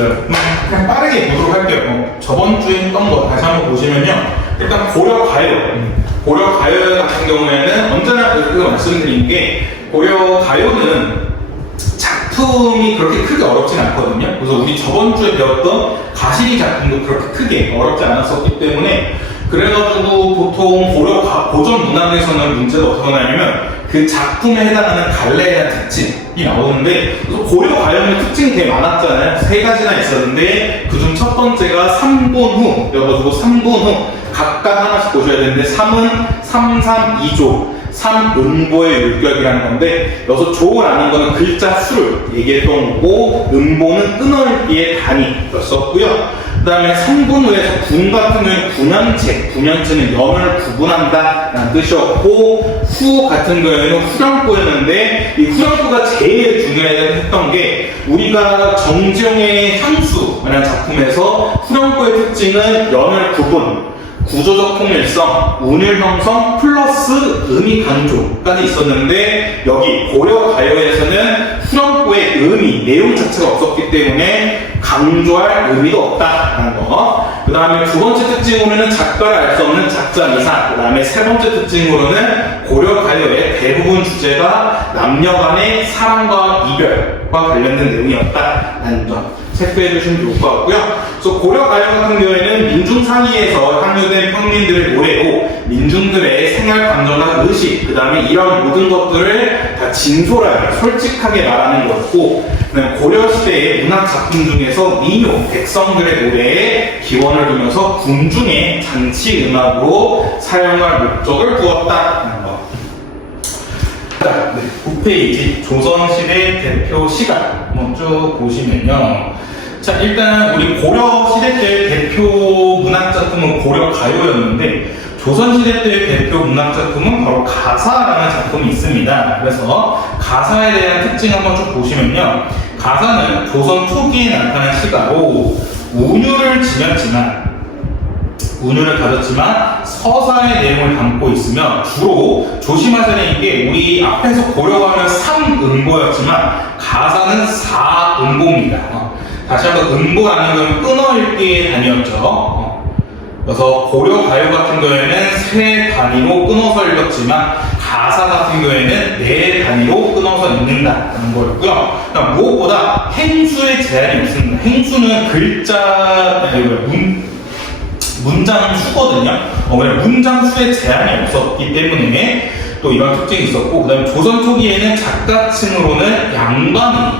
그냥 빠르게 보도록 할게요. 저번 주에 했던 거 다시 한번 보시면요. 일단 고려가요. 고려가요 같은 경우에는 언제나 말씀드린 게 고려가요는 작품이 그렇게 크게 어렵진 않거든요. 그래서 우리 저번 주에 배웠던 가시리 작품도 그렇게 크게 어렵지 않았었기 때문에 그래가지고 보통 고전 문학에서는 문제가 어떻게 나냐면 그 작품에 해당하는 갈래나 특징이 나오는데 고려 가요의 특징이 되게 많았잖아요. 3가지나 있었는데 그중 첫 번째가 3분 후여가지고 3분 후 각각 하나씩 보셔야 되는데 3은 3, 3, 2조 3 음보의 율격이라는 건데 여기서 조라는 거는 글자 수를 얘기했던 거고 음보는 끊어읽기의 단위였었고요. 그 다음에 3분 후에서 군 같은 경우는 구년체는 연을 구분한다 라는 뜻이었고 후 같은 경우에는 후렴구였는데 이 후렴구가 제일 중요했던 게 우리가 정지용의 향수라는 작품에서 후렴구의 특징은 연을 구분 구조적 통일성, 운율 형성 플러스 의미 강조까지 있었는데 여기 고려 가요에서는 후렴구의 의미, 내용 자체가 없었기 때문에 강조할 의미도 없다라는 거. 그 다음에 두 번째 특징으로는 작가를 알 수 없는 작자 미사. 그 다음에 세 번째 특징으로는 고려 가요의 대부분 주제가 남녀 간의 사랑과 이별과 관련된 내용이었다라는 점. 체크해 주시면 좋을 것 같고요. 그래서 고려 가요 같은 경우에는 민중 사이에서 향유된 평민들의 노래고 민중들의 생활 감정과 의식, 그 다음에 이런 모든 것들을 다 진솔하게 솔직하게 말하는 거였고 고려 시대의 문학 작품 중에서 민요, 백성들의 노래에 기원을 두면서 궁중의 잔치 음악으로 사용할 목적을 두었다는 거. 자, 9페이지 조선시대 대표 시가 한번 쭉 보시면요. 자, 일단 우리 고려시대 때 대표 문학작품은 고려가요였는데 조선시대 때 대표 문학작품은 바로 가사라는 작품이 있습니다. 그래서 가사에 대한 특징 한번 쭉 보시면요. 가사는 조선 초기에 나타난 시가로 운율을 가졌지만 서사의 내용을 담고 있으며 주로 조심하셔야 되는 게 우리 앞에서 고려하면 3음보였지만 가사는 4음보입니다. 다시 한번 음보라는 건 끊어읽기의 단위였죠. 그래서 고려 가요 같은 경우에는 3 단위로 끊어서 읽었지만 가사 같은 경우에는 4 단위로 끊어서 읽는다는 거였고요. 그러니까 무엇보다 행수의 제한이 없습니다. 행수는 글자, 문장 수거든요. 문장 수의 제한이 없었기 때문에 또 이런 특징이 있었고, 그 다음에 조선 초기에는 작가층으로는 양반이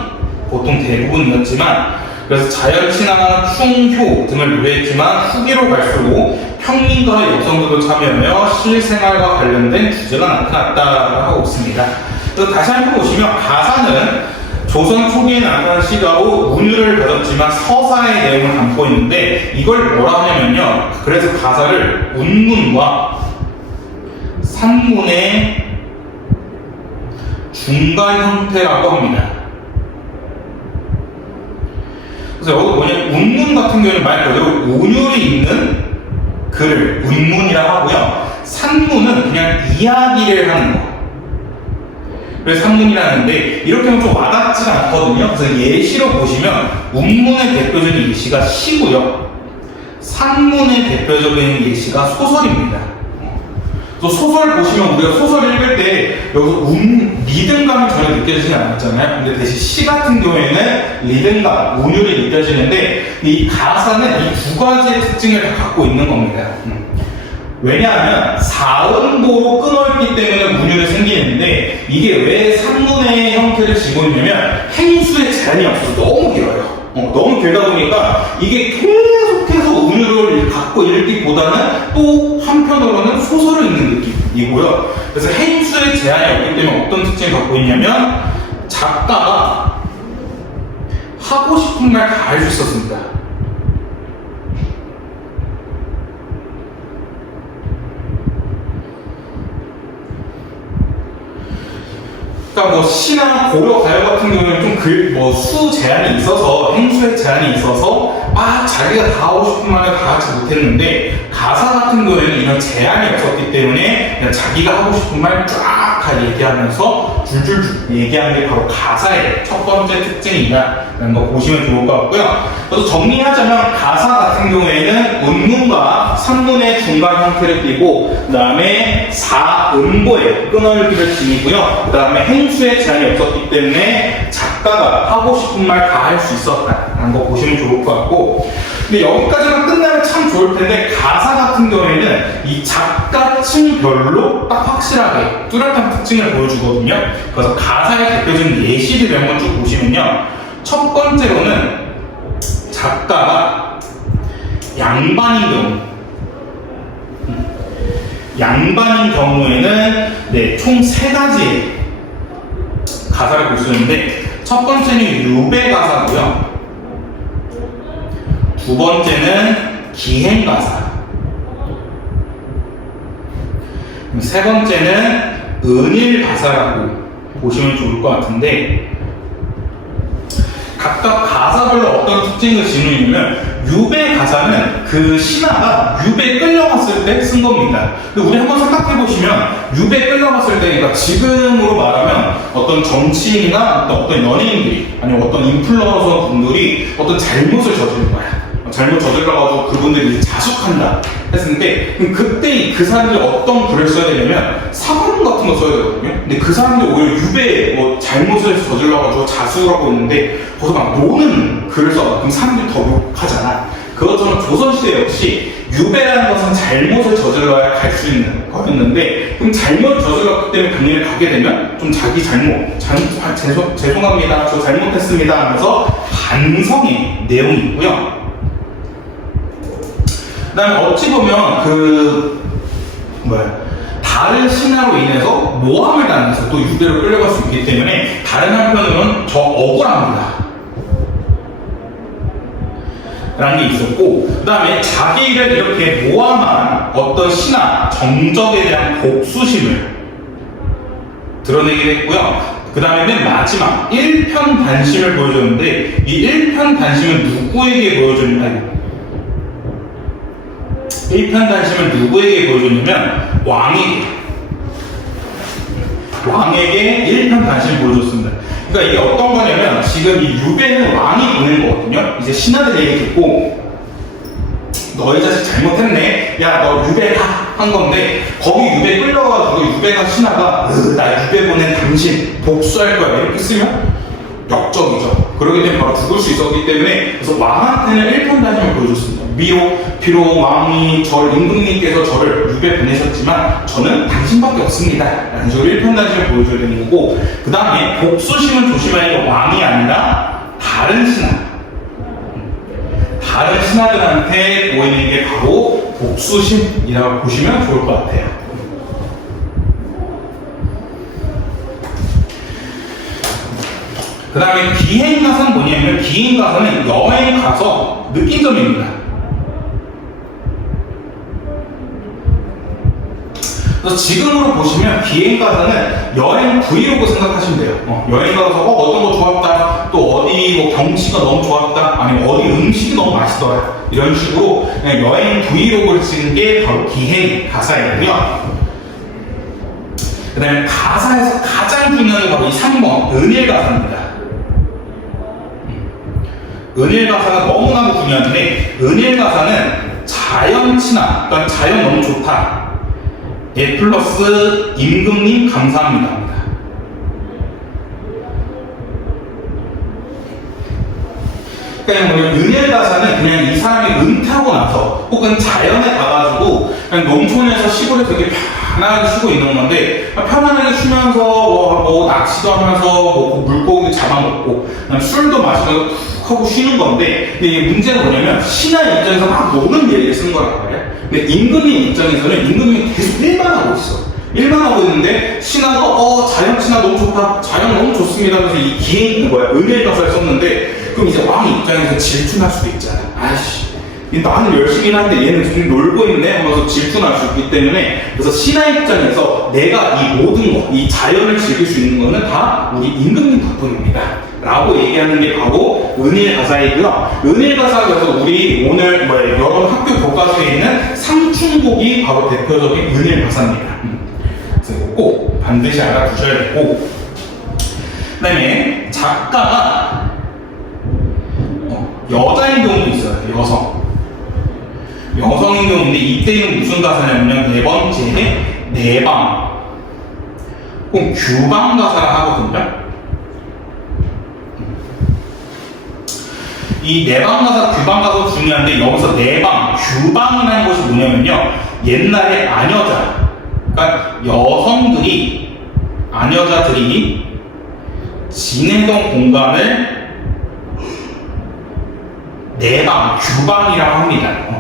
보통 대부분이었지만, 그래서 자연친화, 충효 등을 노래했지만 후기로 갈수록 평민과 여성들도 참여하며 실생활과 관련된 주제가 나타났다고 하고 있습니다. 그래서 다시 한번 보시면 가사는 조선 초기에 나타난 시가로 운율을 가졌지만 서사의 내용을 담고 있는데 이걸 뭐라 하냐면요. 그래서 가사를 운문과 산문의 중간 형태라고 합니다. 그래서 여기 뭐냐면 운문 같은 경우는 말 그대로 운율이 있는 글을 운문이라고 하고요. 산문은 그냥 이야기를 하는 거. 그래서 산문이라는데 이렇게 하면 좀 와닿지 않거든요. 그래서 예시로 보시면 운문의 대표적인 예시가 시고요. 산문의 대표적인 예시가 소설입니다. 또 소설 보시면 우리가 소설 읽을 때 여기서 리듬감이 전혀 느껴지지 않았잖아요. 근데 대신 시 같은 경우에는 리듬감, 운율이 느껴지는데 이 가사는 이 두 가지의 특징을 다 갖고 있는 겁니다. 왜냐하면 4음보로 끊어있기 때문에 운율이 생기는데 이게 왜 산문의 형태를 지고 있냐면 행수의 제한이 없어서 너무 길어요. 너무 길다 보니까 이게 계속해서 운율을 갖고 읽기보다는 또 한편으로는 소설을 읽는 느낌이고요. 그래서 행수의 제한이 없기 때문에 어떤 특징을 갖고 있냐면 작가가 하고 싶은 말 다 할 수 있었습니다. 그러니까 뭐 시나 고려 가요 같은 경우는 좀 수 제한이 있어서 행수의 제한이 있어서 자기가 다 하고 싶은 말을 다 하지 못했는데 가사 같은 경우에는 이런 제한이 없었기 때문에 그냥 자기가 하고 싶은 말 쫙 다 얘기하면서 줄줄줄 얘기하는 게 바로 가사의 첫 번째 특징이다라는 거 보시면 좋을 것 같고요. 그래서 정리하자면 가사 같은 경우에는 음문과 산문의 중간 형태를 띠고 그 다음에 사음보에 끈얼기를 지니고요. 그 다음에 행수에 제한이 없었기 때문에 작가가 하고 싶은 말 다 할 수 있었다라는 거 보시면 좋을 것 같고, 근데 여기까지만 끝나면 참 좋을 텐데 가사 같은 경우에는 이 작가층별로 딱 확실하게 뚜렷한 특징을 보여주거든요. 그래서 가사의 대표적인 예시들을 한번 쭉 보시면요. 첫 번째로는 작가가 양반인 경우에는 총 3가지의 가사를 볼 수 있는데, 첫 번째는 유배 가사고요. 두 번째는 기행 가사. 세 번째는 은일 가사라고 보시면 좋을 것 같은데, 각각 가사별로 어떤 특징을 지니냐면 유배 가사는 그 신하가 유배에 끌려갔을 때 쓴 겁니다. 근데 우리 한번 생각해 보시면 유배에 끌려갔을 때, 그러니까 지금으로 말하면 어떤 정치인이나 어떤 연예인들이 아니면 어떤 인플루언서 분들이 어떤 잘못을 저지른 거야. 잘못 저질러가지고 그분들이 자숙한다 했는데, 그럼 그때 그 사람들이 어떤 글을 써야 되냐면 사과문 같은 거 써야 되거든요. 근데 그 사람들이 오히려 유배 잘못을 저질러가지고 자숙을 하고 있는데 거기서 막 노는 글을 써. 그럼 사람들이 더 욕하잖아. 그것처럼 조선시대 역시 유배라는 것은 잘못을 저질러야 갈 수 있는 거였는데, 그럼 잘못 저질렀기 때문에 강연을 가게 되면 좀 자기 죄송합니다, 저 잘못했습니다 하면서 반성의 내용이 있고요. 그 다음에 어찌 보면 다른 신하로 인해서 모함을 당해서 또 유배로 끌려갈 수 있기 때문에 다른 한편으로는 저 억울합니다 라는 게 있었고, 그 다음에 자기를 이렇게 모함한 어떤 신하 정적에 대한 복수심을 드러내게 됐고요. 그 다음에 맨 마지막 일편단심을 보여줬는데, 이 일편단심은 누구에게 보여줬냐면 보여줬냐면 왕에게 일편단심을 보여줬습니다. 그러니까 이게 어떤 거냐면, 지금 이 유배는 왕이 보낸 거거든요. 이제 신하들 얘기 듣고 너희 자식 잘못했네, 야 너 유배 가 한 건데, 거기 유배 끌려가지고 유배가 신하가 나 유배 보낸 당신 복수할 거야 이렇게 쓰면 역적이죠. 그러기 때문에 바로 죽을 수 있었기 때문에, 그래서 왕한테는 일편단심을 보여줬습니다. 비록 왕이 임금님께서 저를 유배 보내셨지만 저는 당신밖에 없습니다 라는 식으로 일편단심을 보여줘야 되는 거고, 그 다음에 복수심은 조심해야 게 왕이 아니라 다른 신하들한테 보이는 게 바로 복수심이라고 보시면 좋을 것 같아요. 그 다음에 기행가사는 뭐냐면, 기행가사는 여행 가서 느낀 점입니다. 그래서 지금으로 보시면 기행가사는 여행 브이로그 생각하시면 돼요. 여행 가서 어떤 거 좋았다, 또 어디 경치가 너무 좋았다, 아니면 어디 음식이 너무 맛있더라, 이런 식으로 그냥 여행 브이로그를 찍는 게 바로 기행가사이고요. 그 다음에 가사에서 가장 중요한 게 바로 이 3번 은일가사입니다. 은일가사가 너무나도 중요한데, 은일가사는 자연친화, 그러니까 자연 너무 좋다, 플러스 임금님 감사합니다. 그러니까 은일가사는 그냥 이 사람이 은퇴하고 나서 혹은 자연에 가가지고 그냥 농촌에서 시골에 되게 편안하게 쉬고 있는 건데, 편안하게 쉬면서 낚시도 하면서 물고기 잡아먹고 술도 마시면서 푹 하고 쉬는 건데, 이게 문제가 뭐냐면 신하 입장에서 막 노는 얘기를 쓰는 거란 말이에요. 근데 임금님 입장에서는 임금님이 계속 일만 하고 있어. 일만 하고 있는데 신하가 자연친화 너무 좋다, 자연 너무 좋습니다 그래서 이 은일가사를 썼는데, 그럼 이제 왕 입장에서 질투날 수도 있잖아. 아이씨, 나는 열심히 하는데 얘는 지금 놀고 있네 하면서 질투날 수 있기 때문에, 그래서 신하 입장에서 내가 이 모든 거, 이 자연을 즐길 수 있는 거는 다 우리 임금님 덕분입니다 라고 얘기하는 게 바로 은일가사이고요. 은일가사가 그래서 우리 오늘 여러 학교 교과서에 있는 상충곡이 바로 대표적인 은일가사입니다. 그래서 꼭 반드시 알아두셔야 되고, 그 다음에 작가가 여자인 경우도 있어요. 여성인 경우인데 이때는 무슨 가사냐면 네 번째에 내방 혹은 규방 가사를 하거든요. 이 내방 가사, 규방 가사 중요한데 여기서 내방, 규방이라는 것이 뭐냐면요, 옛날에 아녀자, 그러니까 아녀자들이 지내던 공간을 내방, 규방이라고 합니다.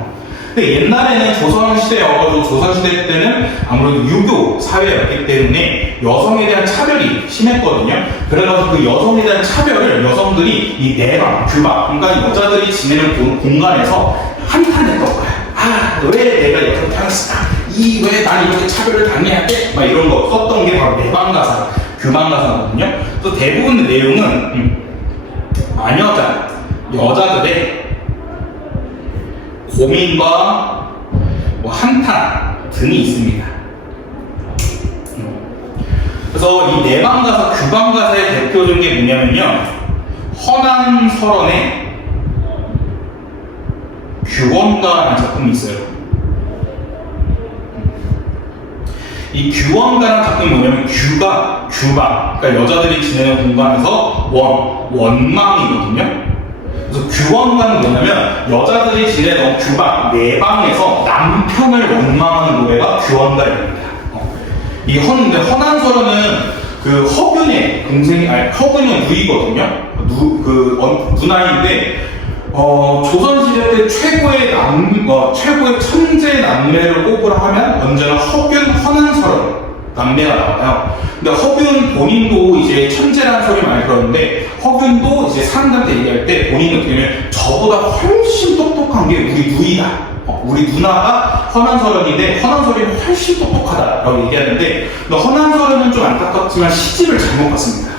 근데 옛날에는 조선시대여가지고 조선시대 때는 아무래도 유교 사회였기 때문에 여성에 대한 차별이 심했거든요. 그래가지고 그 여성에 대한 차별을 여성들이 이 내방, 규방, 그러니까 여자들이 지내는 공간에서 한탄했던 거야. 아, 왜 내가 여자를 태어났을까? 왜 난 이렇게 차별을 당해야 돼? 막 이런 거 썼던 게 바로 내방 가사, 규방 가사거든요. 그래서 대부분의 내용은 아녀자, 여자들의 고민과 한탄 등이 있습니다. 그래서 이 내방 가사, 규방 가사의 대표적인 게 뭐냐면요, 허난설원의 규원가라는 작품이 있어요. 이 규원가라는 작품이 뭐냐면 규가, 규방, 그러니까 여자들이 지내는 공간에서 원망이거든요. 그래서 규원가는 뭐냐면 여자들이 지내던 규방, 내방에서 남편을 원망하는 노래가 규원가입니다. 이 허난설원은 그 허균의 동생이, 허균의 누이거든요. 누나인데, 조선시대 때 최고의 천재 남매를 꼽으라 하면 언제나 허균, 허난설원 남매가 나와요. 근데 허균 본인도 이제 천재라는 소리 많이 들었는데, 허균도 이제 사람들한테 얘기할 때 본인은 어떻게 보면 저보다 훨씬 똑똑한 게 우리 누이다. 우리 누나가 허난설원인데 허난설원이 훨씬 똑똑하다라고 얘기하는데, 허난설원은 좀 안타깝지만 시집을 잘못 갔습니다.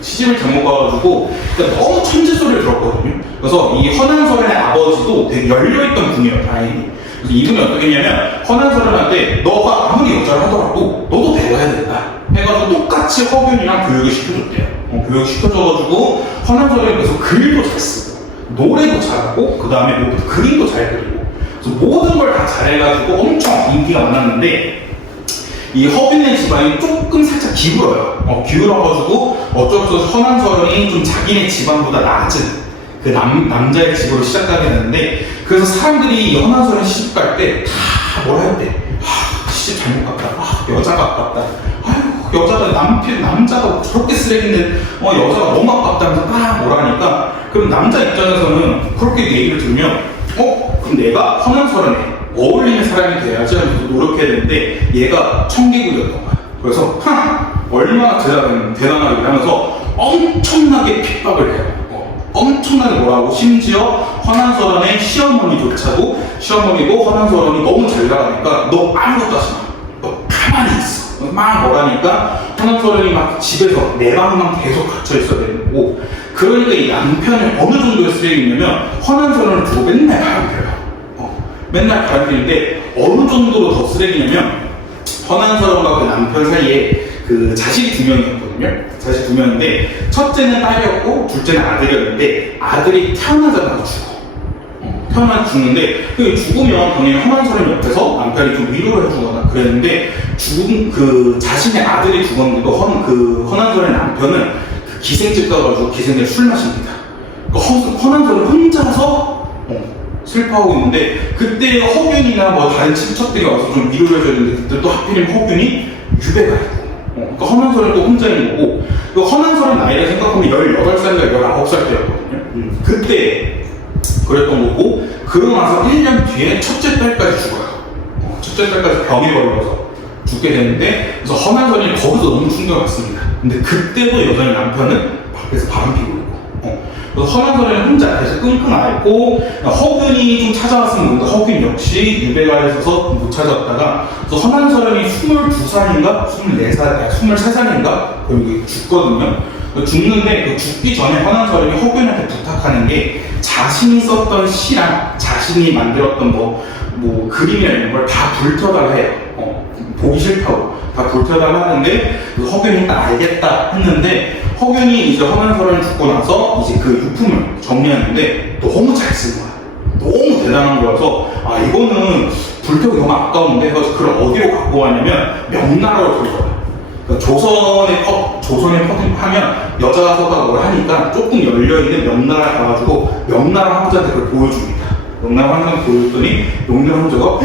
시집을 잘못 가가지고 그러니까 너무 천재 소리를 들었거든요. 그래서 이 허난설원의 아버지도 되게 열려있던 분이에요, 다행히. 그래서 이분이 어떻게 했냐면 허난설원한테 너가 아무리 여자를 하더라도 너도 배워야 된다 해가지고 똑같이 허균이랑 교육을 시켜줬대요. 교육 시켜줘가지고 허난설원이 그래서 글도 잘 쓰고 노래도 잘하고 그 다음에 뭐 그림도 잘 그리고 그래서 모든 걸 다 잘해가지고 엄청 인기가 많았는데, 이 허균의 집안이 조금 살짝 기울어요. 기울어가지고 어쩔 수 없이 허난설원이 좀 자기네 집안보다 낮은 그 남자의 집으로 시작하게 되는데, 그래서 사람들이 이 허난설원 시집 갈 때 다 뭐라 했대? 시집 잘못 갔다. 여자가 아깝다. 아이고, 여자가 남자가 저렇게 쓰레기인데 여자가 너무 아깝다면서 딱 뭐라 하니까, 그럼 남자 입장에서는 그렇게 얘기를 들으면 그럼 내가 허난설원에 어울리는 사람이 돼야지 하면서 노력해야 되는데 얘가 청개구리였던 거야. 그래서 얼마나 대단하게 하면서 엄청나게 핍박을 해요. 엄청나게 뭐라고, 심지어 허난설원의 시어머니조차도, 시어머니도 허난설원이 너무 잘 나가니까 너 아무것도 하지 마, 너 가만히 있어, 막 뭐라니까 허난설원이 막 집에서 내 방만 계속 갇혀 있어야 되는 거고, 그러니까 이 남편이 어느 정도의 쓰레기냐면 허난설원을 두고 맨날 바람펴요. 맨날 바람피는데 어느 정도로 더 쓰레기냐면, 허난설원과 그 남편 사이에 그 자식이 2명이었거든요. 자식 2명인데 첫째는 딸이었고 둘째는 아들이었는데, 아들이 태어나자마자 죽어. 태어나서 죽는데, 죽으면 당연히 허난설원 옆에서 남편이 좀 위로를 해주거나 그랬는데, 죽은 그 자신의 아들이 죽었는데도 허난설원의 남편은 그 기생집 가가지고 기생제 술 마십니다. 허난설원 혼자서 슬퍼하고 있는데, 그때 허균이나 뭐 다른 친척들이 와서 좀 위로를 해줬는데, 그때 또 하필이면 허균이 유배가 있고, 그러니까 허난설원이 또 혼자 있는 거고, 그 허난설원 나이를 생각하면 18살인가 19살 때였거든요. 그때 그랬던 거고, 그러고 나서 1년 뒤에 첫째 딸까지 죽어요. 첫째 딸까지 병에 걸려서 죽게 되는데, 그래서 허난설원이 거기서 너무 충격을 받습니다. 근데 그때도 여전히 남편은 밖에서 바람피고 있고, 그래서 허난설원이 혼자 계속 끙끙 앓고, 허균이 좀 찾아왔으면 모르는데 허균 역시 유배가 있어서 못 찾았다가, 그래서 허난설원이 22살인가 23살인가 거기 죽거든요. 죽는데 그 죽기 전에 허난설원이 허균한테 부탁하는 게, 자신이 썼던 시랑 자신이 만들었던 뭐 그림이나 이런 걸 다 불태워달라 해요. 보기 싫다고. 다 불태우다고 하는데 허균이 딱 알겠다 했는데 허균이 이제 허난설을 죽고 나서 이제 그 유품을 정리하는데 너무 잘 쓴 거야. 너무 대단한 거라서 아 이거는 불태우기 너무 아까운데 그래서 그걸 어디로 갖고 가냐면 명나라로 들고 가요. 그러니까 조선에 퍼팅하면 여자가 서가 뭘 하니까 조금 열려있는 명나라에 가가지고 명나라 황제한테 그걸 보여줍니다. 명나라 황제한테 보여줬더니 명나라 황제가 야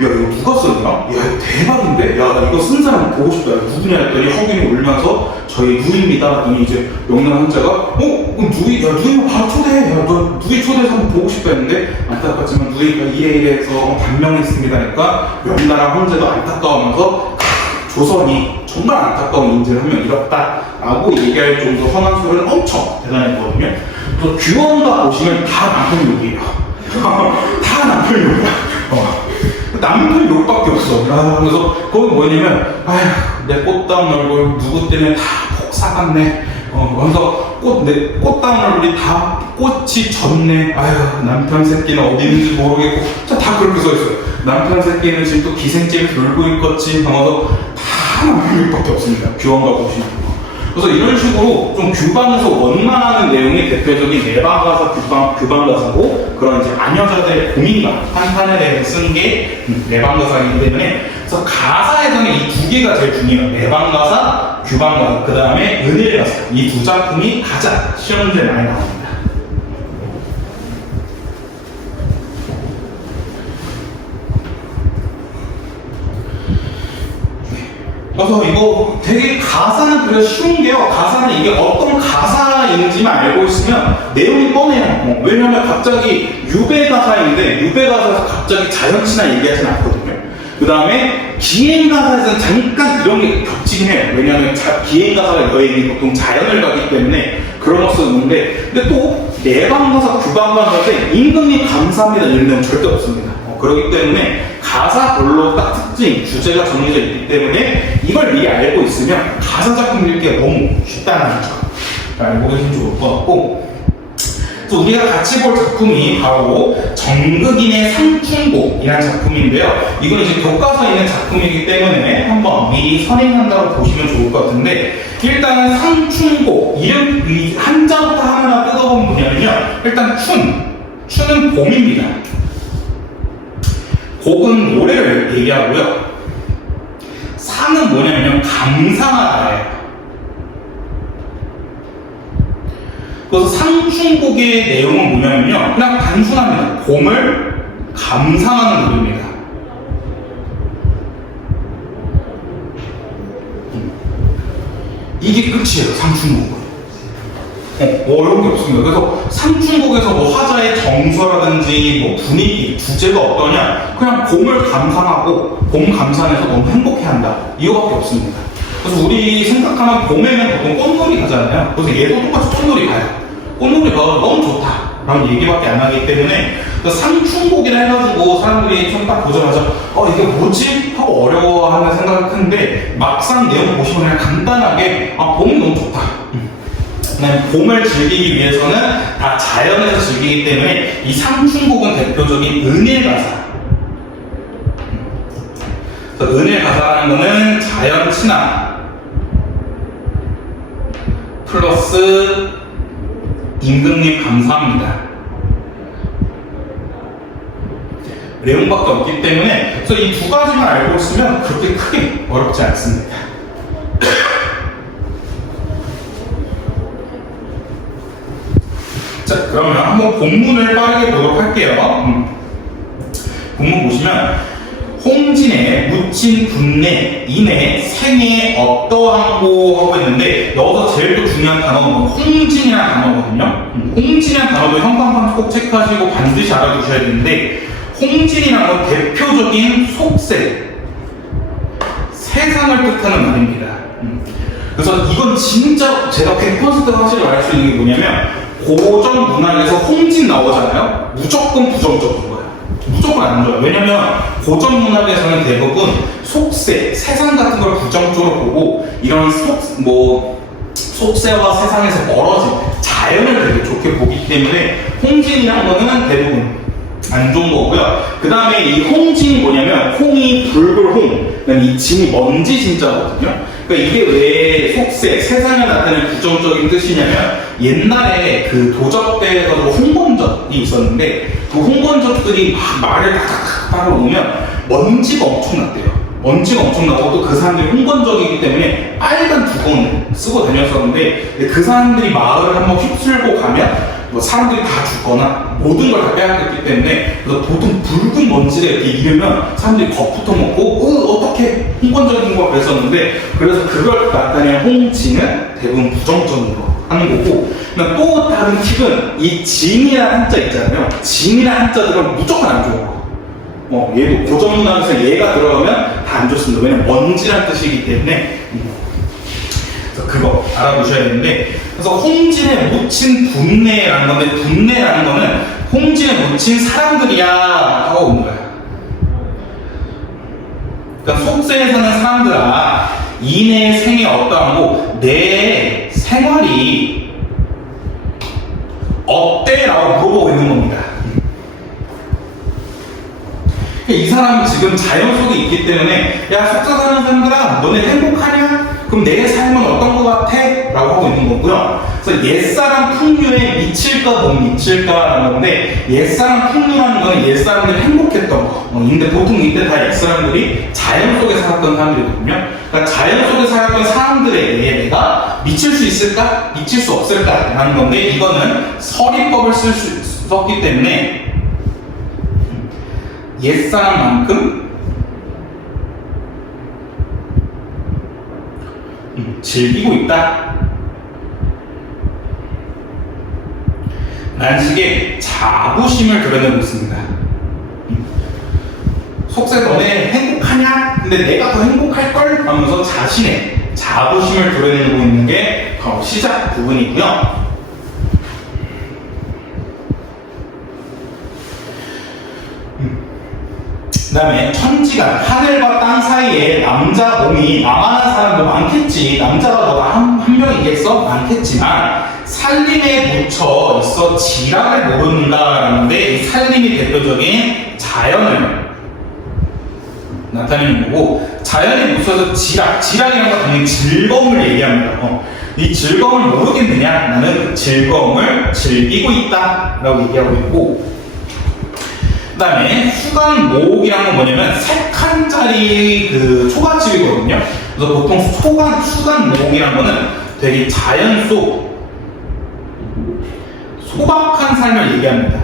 이거 누가 썼냐? 야 이거 대박인데? 야 이거 쓴 사람 보고 싶다. 누구냐 했더니 허균이 울면서 저희 누이입니다. 했더니 이제 명나라 황제가 누이? 야 누이면 바로 초대해. 야 너 누이 초대해서 한번 보고 싶다 했는데 안타깝지만 누이가 이래서 단명했습니다. 하니까 명나라 황제도 안타까우면서 조선이 정말 안타까운 인재를 한 명 잃었다라고 얘기할 정도로 허난설은 엄청 대단했거든요. 또 규원가 보시면 다 남편 욕이에요. 다 남편 욕이야. 남편 욕밖에 없어. 그래서 거기 뭐냐면 아휴 내 꽃다운 얼굴 누구 때문에 다 폭삭았네. 그래서 꽃다운 얼굴이 다 꽃이 졌네. 아휴 남편 새끼는 어디 있는지 모르겠고 다 그렇게 써있어요. 남편 새끼는 지금 또 기생집에 놀고 있겠지 하면서 다 남편 욕밖에 없습니다. 규원가 보시면. 그래서 이런 식으로 좀 규방에서 원망하는 내용이 대표적인 내방가사, 규방가사고 그런 이제 아녀자들의 고민과 한탄에 대해서 쓴 게 내방가사이기 때문에 그래서 가사에서는 이 두 개가 제일 중요해요. 내방가사, 규방가사, 그 다음에 은일가사 이 두 작품이 가장 시험지에 많이 나옵니다. 그래서 이거 되게 가사는 그래 쉬운 게요. 가사는 이게 어떤 가사인지만 알고 있으면 내용이 뻔해요. 왜냐면 갑자기 유배가사인데 유배가사에서 갑자기 자연친화 얘기하진 않거든요. 그 다음에 기행가사에서는 잠깐 이런 게 겹치긴 해요. 왜냐면 기행가사가 여행이 보통 자연을 가기 때문에 그런 거 쓰는데 근데 또 내방가사, 규방가사인데 임금님 감사합니다 이런 데는 절대 없습니다. 그렇기 때문에 가사별로 딱 특징, 주제가 정해져 있기 때문에 이걸 미리 알고 있으면 가사 작품 읽기가 너무 쉽다는 거죠. 알고 계시면 좋을 것 같고 또 우리가 같이 볼 작품이 바로 정극인의 상충곡이라는 작품인데요. 이건 이제 교과서에 있는 작품이기 때문에 한번 미리 선행한다고 보시면 좋을 것 같은데 일단 상충곡, 이름 한자부터 하나 뜯어보면 뭐냐면요. 일단 춘은 봄입니다. 곡은 노래를 얘기하고요. 상은 뭐냐면 감상하다예요. 그래서 상충곡의 내용은 뭐냐면요. 그냥 단순합니다. 봄을 감상하는 노래입니다. 이게 끝이에요. 상충곡은. 어려운 게 없습니다. 그래서 상충곡에서 뭐 화자의 정서라든지 뭐 분위기, 주제가 어떠냐 그냥 봄을 감상하고 봄 감상해서 너무 행복해한다 이거밖에 없습니다. 그래서 우리 생각하면 봄에는 보통 꽃놀이 가잖아요. 그래서 얘도 똑같이 꽃놀이 가요. 꽃놀이가 너무 좋다 라는 얘기밖에 안 하기 때문에 상충곡이라 해가지고 사람들이 좀 딱 보자마자 이게 뭐지? 하고 어려워하는 생각을 하는데 막상 내용 보시면 그냥 간단하게 봄이 너무 좋다. 봄을 즐기기 위해서는 다 자연에서 즐기기 때문에 이 상충곡은 대표적인 은일가사. 은일가사라는 거는 자연 친화 플러스 임금님 감사합니다. 내용밖에 없기 때문에 그래서 이 두 가지만 알고 있으면 그렇게 크게 어렵지 않습니다. 자, 그러면 한번 본문을 빠르게 보도록 할게요. 본문 보시면 홍진의 무친 분내 인의 생애 어떠한고 하고 있는데 여기서 제일 또 중요한 단어는 홍진이라는 단어거든요. 홍진이라는 단어도 형광판 꼭 체크하시고 반드시 알아두셔야 되는데 홍진이라는 건 대표적인 속세 세상을 뜻하는 말입니다. 그래서 이건 진짜 제가 100% 확실히 말할 수 있는 게 뭐냐면 고전 문학에서 홍진 나오잖아요. 무조건 부정적인 거예요. 무조건 안 좋아요. 왜냐면 고전 문학에서는 대부분 속세, 세상 같은 걸 부정적으로 보고 이런 속세와 세상에서 멀어진 자연을 되게 좋게 보기 때문에 홍진이라는 거는 대부분 안 좋은 거고요. 그 다음에 이 홍진이 뭐냐면 홍이 붉을 홍, 이 진이 먼지 진자거든요. 그러니까 이게 왜 속세, 세상에 나타내는 부정적인 뜻이냐면 옛날에 그 도적대에서 홍건적이 있었는데 그 홍건적들이 막 말을 탁탁탁 따라오면 먼지가 엄청났대요. 먼지가 엄청나고 또 그 사람들이 홍건적이기 때문에 빨간 두건을 쓰고 다녔었는데 그 사람들이 마을을 한번 휩쓸고 가면 뭐 사람들이 다 죽거나 모든 걸 다 빼앗겼기 때문에 그래서 보통 붉은 먼지가 이렇게 이르면 사람들이 겁부터 먹고 어떻게 홍건적인 거 그랬었는데 그래서 그걸 나타내는 홍진은 대부분 부정적인 거 하는 거고 또 다른 팁은 이 진이라는 한자 있잖아요. 진이라는 한자 들어가면 무조건 안 좋은 거. 얘도 고정문항에서 얘가 들어가면 다 안 좋습니다. 왜냐면 먼지란 뜻이기 때문에 그래서 그거 알아두셔야 되는데 그래서 홍진에 묻힌 분내라는 건데 분내라는 거는 홍진에 묻힌 사람들이야 하고 온 거야. 그러니까 속세에 사는 사람들아 이내 생에 어떠하고 내 생활이 어때? 라고 물어보고 있는 겁니다. 이 사람은 지금 자연 속에 있기 때문에 야 속세 사는 사람들아 너네 행복하냐? 그럼 내 삶은 어떤 것 같아? 라고 하고 있는 거고요. 그래서 옛사람 풍류에 미칠까 못 미칠까라는 건데 옛사람 풍류라는 거는 옛사람들이 행복했던 거. 근데 보통 이때 다 옛사람들이 자연 속에 살았던 사람들이거든요. 그러니까 자연 속에 살았던 사람들에게 내가 미칠 수 있을까? 미칠 수 없을까? 라는 건데 이거는 서리법을 썼기 때문에 옛사람만큼 즐기고 있다. 라는 식의 자부심을 드러내고 있습니다. 속세 너네 행복하냐? 근데 내가 더 행복할걸? 하면서 자신의 자부심을 드러내고 있는 게 바로 시작 부분이고요. 그 다음에 천지간, 하늘과 땅 사이에 남자 몸이 나만한 사람도 많겠지. 남자가 너가 한 명이겠어? 많겠지만 살림에 묻혀 있어 지락을 모른다라는데 이 살림이 대표적인 자연을 나타내는 거고 자연에 묻혀서 지락이라는 건 당연히 즐거움을 얘기합니다. 이 즐거움을 모르겠느냐? 나는 그 즐거움을 즐기고 있다 라고 얘기하고 있고 그 다음에 수간모옥이라는 건 뭐냐면 3칸짜리 그 초가집이거든요. 그래서 보통 수간모옥이라는 거는 되게 자연 속 소박한 삶을 얘기합니다.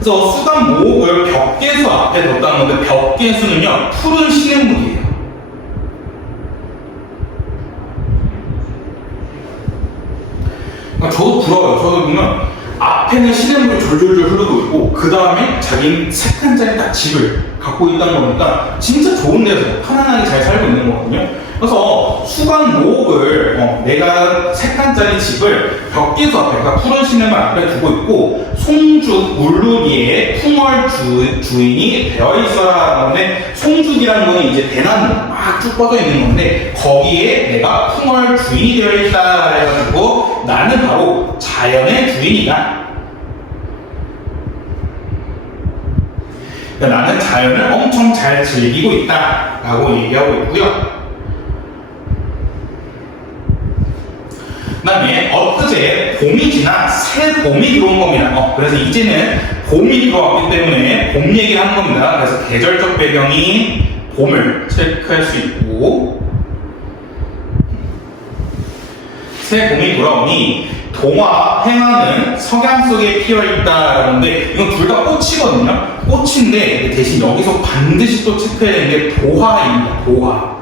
그래서 수간모옥을 벽계수 앞에 뒀다는 건데 벽계수는요 푸른 시냇물이에요. 저도 부러워요. 저도 보면 앞에는 시냇물이 졸졸졸 흐르고 있고 그 다음에 자기는 3칸짜리 딱 집을 갖고 있다는 거니까 진짜 좋은 데서 편안하게 잘 살고 있는 거거든요. 그래서 수간모옥을 내가 3칸짜리 집을 벽계수 앞에 그러니까 푸른 시냇물 앞에 두고 있고 송죽 물루리에 풍월 주인이 되어 있어라 하는데 송죽이라는 거는 이제 대나무 막 쭉 뻗어 있는 건데 거기에 내가 풍월 주인이 되어 있다 해가지고 나는 바로 자연의 주인이다. 그러니까 나는 자연을 엄청 잘 즐기고 있다 라고 얘기하고 있고요. 그 다음에 엊그제 봄이 지나 새 봄이 들어온 겁니다. 그래서 이제는 봄이 들어왔기 때문에 봄 얘기를 하는 겁니다. 그래서 계절적 배경이 봄을 체크할 수 있고 새 봄이 돌아오니 동화, 행화는 석양 속에 피어있다라는데 이건 둘 다 꽃이거든요. 꽃인데 대신 여기서 반드시 또 체크해야 되는 게 도화입니다. 도화.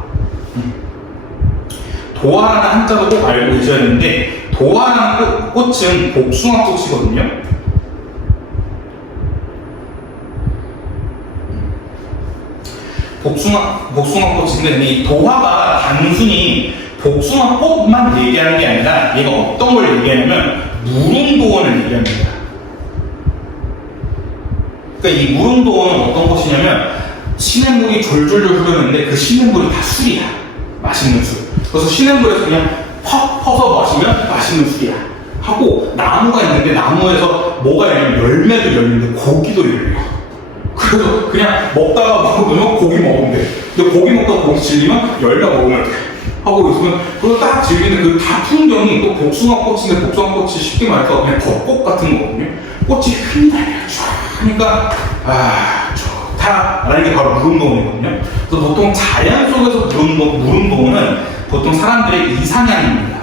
도화라는 한자도 꼭 알고 계셔야 되는데 도화라는 꽃은 복숭아 꽃이거든요. 복숭아 꽃인데 이 도화가 단순히 복숭아 꽃만 얘기하는 게 아니라 얘가 어떤 걸 얘기하냐면 무릉도원을 얘기합니다. 그러니까 이 무릉도원은 어떤 곳이냐면 시냇물이 졸졸졸 흐르는데 그 시냇물이 다 술이야. 맛있는 술. 그래서 시냇물에서 그냥 퍽 퍼서 마시면 맛있는 술이야. 하고 나무가 있는데 나무에서 뭐가 열리면 열매도 열리는데 고기도 열려. 그래서 그냥 먹다가 먹으면 고기 먹으면 돼. 근데 고기 먹다가 고기 질리면 열다 먹으면 돼. 하고 있으면 그거 딱 즐기는 그 다 풍경이 또 복숭아꽃인데 복숭아꽃이 쉽게 말해서 그냥 벚꽃 같은 거거든요. 꽃이 흩날려 쫙 하니까 좋다라는 게 바로 무릉도원이거든요. 그래서 보통 자연 속에서 무릉도원은 보통 사람들의 이상향입니다.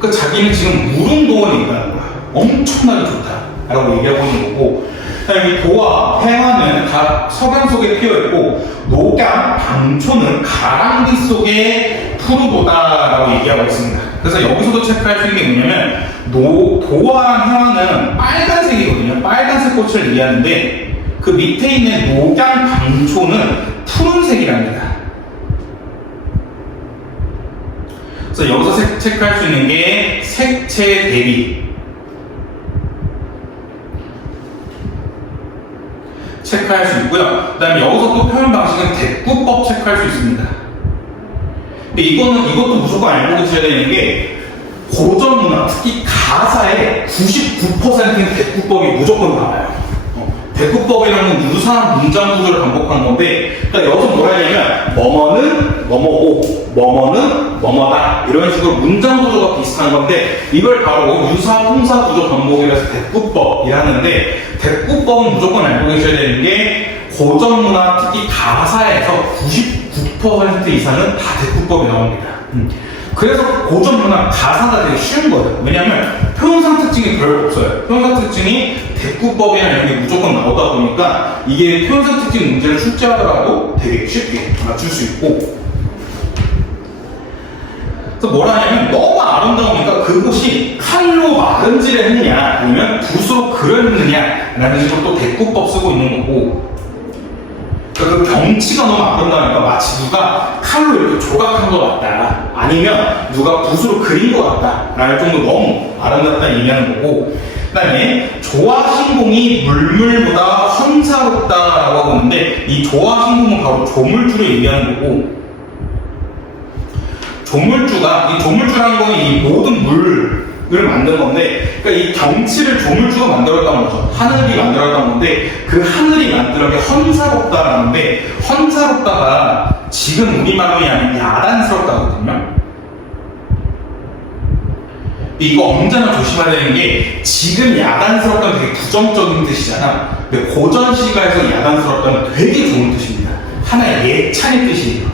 그 자기는 지금 무릉도원에 있다는 거야. 엄청나게 좋다라고 얘기하고 있는 거고, 그다음에 도와, 해화는 각 석양 속에 피어있고, 녹양, 방초는 가랑비 속에 푸르도다라고 얘기하고 있습니다. 그래서 여기서도 체크할 수 있는 게 뭐냐면, 도와, 해화는 빨간색이거든요. 빨간색 꽃을 얘기하는데, 그 밑에 있는 녹양, 방초는 푸른색이랍니다. 그래서 여기서 체크할 수 있는 게 색채 대비 체크할 수 있고요. 그 다음에 여기서 또 표현 방식은 대꾸법 체크할 수 있습니다. 근데 이것도 무조건 알고 계셔야 되는 게 고전 문화, 특히 가사에 99%는 대꾸법이 무조건 나와요. 대꾸법이라는 건 유사한 문장 구조를 반복하는 건데, 그러니까 여기서 뭐라 하냐면 뭐뭐는 뭐뭐고 뭐뭐는 뭐뭐다 이런 식으로 문장 구조가 비슷한 건데, 이걸 바로 유사 동사 구조 반복이라서 대꾸법이라는데, 대꾸법은 무조건 알고 계셔야 되는 게 고전 문화, 특히 가사에서 99% 이상은 다 대꾸법이 나옵니다. 그래서 고전 문화 가사가 되게 쉬운 거예요. 왜냐하면 표현상 특징이 별로 없어요. 표현상 특징이 대꾸법이나 이런 게 무조건 나오다 보니까 이게 표현상 특징 문제를 출제하더라도 되게 쉽게 맞출 수 있고, 그래서 뭐라 하냐면 너무 아름다우니까 그것이 칼로 마름질을 했느냐 아니면 붓으로 그렸느냐 라는 식으로 또 대꾸법 쓰고 있는 거고, 그 경치가 너무 아름다우니까 마치 누가 칼로 이렇게 조각한 것 같다, 아니면 누가 붓으로 그린 것 같다 라는 정도 너무 아름답다는 얘기하는 거고, 그 다음에 조화신공이 물물보다 헌사롭다라고 하고 있는데, 이 조화신공은 바로 조물주를 얘기하는 거고, 조물주라는 건 이 모든 물을 만든 건데, 그러니까 이 경치를 조물주가 만들었다는 거죠. 하늘이 만들었다는 건데, 그 하늘이 만들었던 게 헌사롭다라는데, 헌사롭다가 지금 우리말로 하면 야단스럽다거든요. 이거 언제나 조심해야 되는 게, 지금 야단스럽다는 되게 부정적인 뜻이잖아. 근데 고전 시가에서 야단스럽다는 되게 좋은 뜻입니다. 하나의 예찬의 뜻이에요.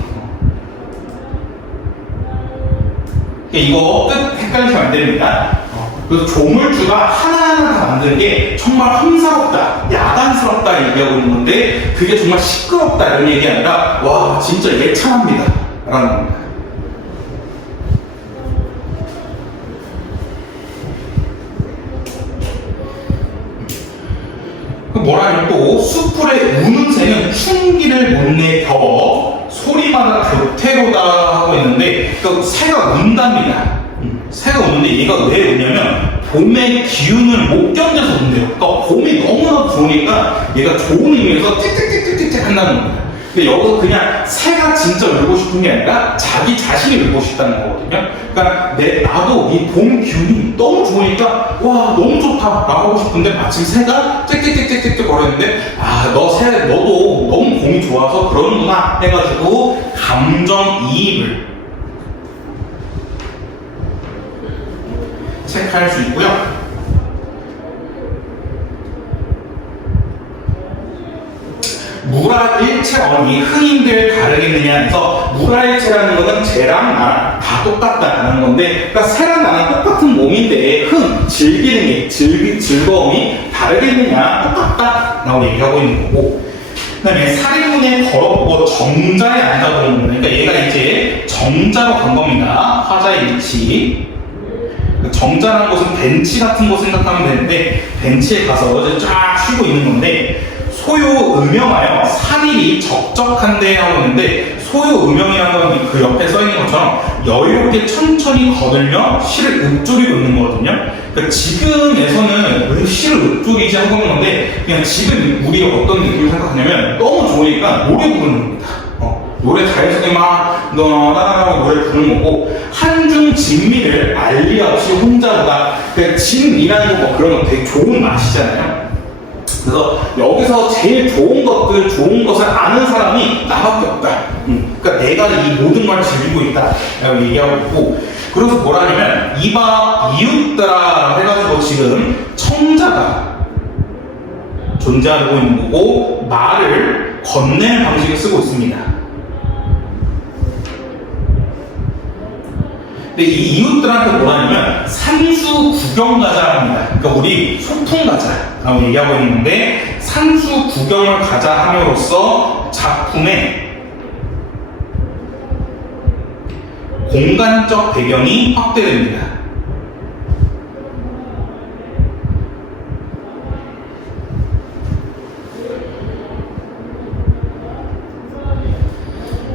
이거 뜻 헷갈리시면 안 됩니다. 그래서 조물주가 하나하나 다 만드는 게 정말 험사롭다, 야단스럽다 얘기하고 있는 건데, 그게 정말 시끄럽다 이런 얘기 아니라 와 진짜 예찬합니다 라는 겁니다. 뭐라면 또 숯불에 우는 새는 춘기를 못 내겨 소리마다 교태로다 하고 있는데, 그러니까 새가 운답니다. 새가 우는데 얘가 왜 우냐면 봄의 기운을 못 견뎌서 운대요. 그러니까 봄이 너무나 좋으니까 얘가 좋은 의미에서 틱틱틱틱틱 한다는 겁니다. 근데 여기서 그냥 새가 진짜 울고 싶은 게 아니라 자기 자신이 울고 싶다는 거거든요. 그러니까 나도 이 봄 기운이 너무 좋으니까 와 너무 좋다 라고 하고 싶은데, 마침 새가 짹짹짹짹짹 거렸는데 너도 너무 봄이 좋아서 그러는구나 해가지고 감정이입을 체크할 수 있고요. 무라일체언이 흥인들 다르겠느냐 해서, 무라일체라는 거는 쟤랑 나랑 다 똑같다라는 건데, 그러니까 새랑 나랑 똑같은 몸인데 즐기는 게 즐거움이 다르겠느냐, 똑같다라고 얘기하고 있는 거고, 그 다음에 사리문에 걸어보고 정자에 앉아보는 겁니다. 그러니까 얘가 이제 정자로 간 겁니다. 화자의 위치. 정자라는 것은 벤치 같은 거 생각하면 되는데, 벤치에 가서 이제 쫙 쉬고 있는 건데, 소요 음영하여 살이 적적한데 하고 있는데, 소요 음영이라는 건 그 옆에 써 있는 것처럼 여유롭게 천천히 거들며 실을 읊조리고 있는 거거든요. 그러니까 지금에서는 왜 실을 읊조리지 하고 있는 건데, 그냥 지금 우리가 어떤 느낌을 생각하냐면 너무 좋으니까 노래 부르는 겁니다. 노래 자연스럽게 막 따라하고 노래 부르는 거고, 한중 진미를 알리 없이 혼자보다, 그러니까 진이라는 거 뭐 그런 거 되게 좋은 맛이잖아요. 그래서 여기서 제일 좋은 것을 아는 사람이 나밖에 없다. 그러니까 내가 이 모든 걸 즐기고 있다 라고 얘기하고 있고, 그래서 뭐라냐면 이봐 이웃들아 해가지고 지금 청자가 존재하고 있는 거고, 말을 건네는 방식을 쓰고 있습니다. 근데 이 이웃들한테 뭐라냐면 산수 구경 가자 합니다. 그러니까 우리 소풍 가자라고 얘기하고 있는데, 산수 구경을 가자 함으로써 작품의 공간적 배경이 확대됩니다.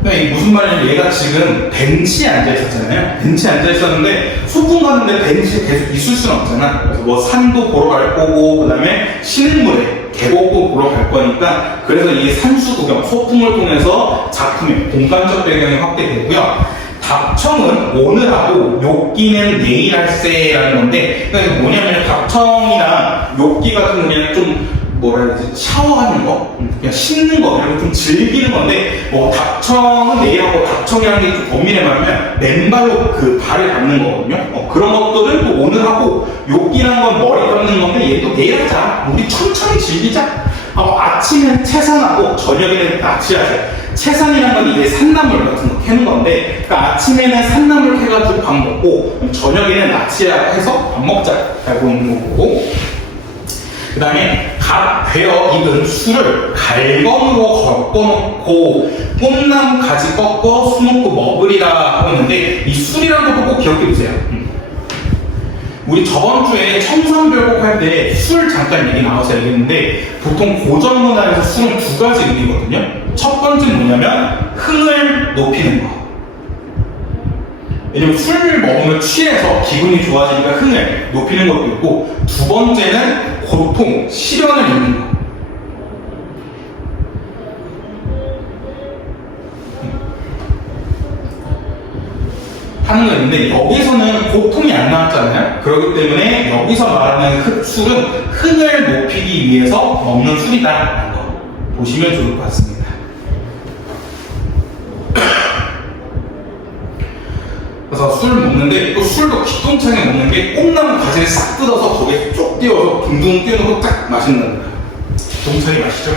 이게 무슨 말이냐면, 얘가 지금 벤치에 앉아 있었잖아요. 벤치에 앉아 있었는데 소풍 가는데 벤치에 계속 있을 수는 없잖아. 그래서 뭐 산도 보러 갈 거고, 그 다음에 시냇물에 계곡도 보러 갈 거니까, 그래서 이 산수 구경, 소풍을 통해서 작품의 공간적 배경이 확대되고요. 답청은 오늘 하고 욕기는 내일 할세라는 건데, 그러니까 뭐냐면 답청이랑 욕기 같은 경우는 좀 뭐라 해야 되지? 샤워하는 거? 그냥 씻는 거, 이런 거 좀 즐기는 건데, 뭐 답청은 내일 하고, 답청이라는 게 좀 범위를 말하면 맨발로 그 발을 닦는 거거든요. 그런 것들은 또 오늘 하고, 욕기라는 건 머리 감는 건데 얘도 내일 하자. 우리 천천히 즐기자. 아침에는 채산하고 저녁에는 낚시하자. 채산이라는 건 이제 산나물 같은 거 캐는 건데, 그러니까 아침에는 산나물 해가지고 밥 먹고, 저녁에는 낚시해서 밥 먹자라고 있는 거고, 그 다음에 갓 베어 익은 술을 갈건으로 걷어놓고 꽃나무 가지 꺾어 수놓고 먹으리라 하고 있는데, 이 술이라는 것도 꼭 기억해 두세요. 우리 저번 주에 청산별곡 할 때 술 잠깐 얘기 나와서 얘기했는데, 보통 고전 문화에서 술은 두 가지 의미거든요. 첫 번째는 뭐냐면 흥을 높이는 거. 왜냐면 술을 먹으면 취해서 기분이 좋아지니까 흥을 높이는 것도 있고, 두 번째는 고통, 시련을 잊는 거. 하는 거 있는데, 여기서는 고통이 안 나왔잖아요. 그렇기 때문에 여기서 말하는 술은 흥을 높이기 위해서 먹는 술이다라는 거 보시면 좋을 것 같습니다. 그래서 술 먹는데, 또 술도 기똥차게 먹는 게 꽃나무 가지를 싹 뜯어서 거기에 쭉 띄워서 둥둥 띄워놓고 딱 마시는 겁니다. 기똥차게 마시죠.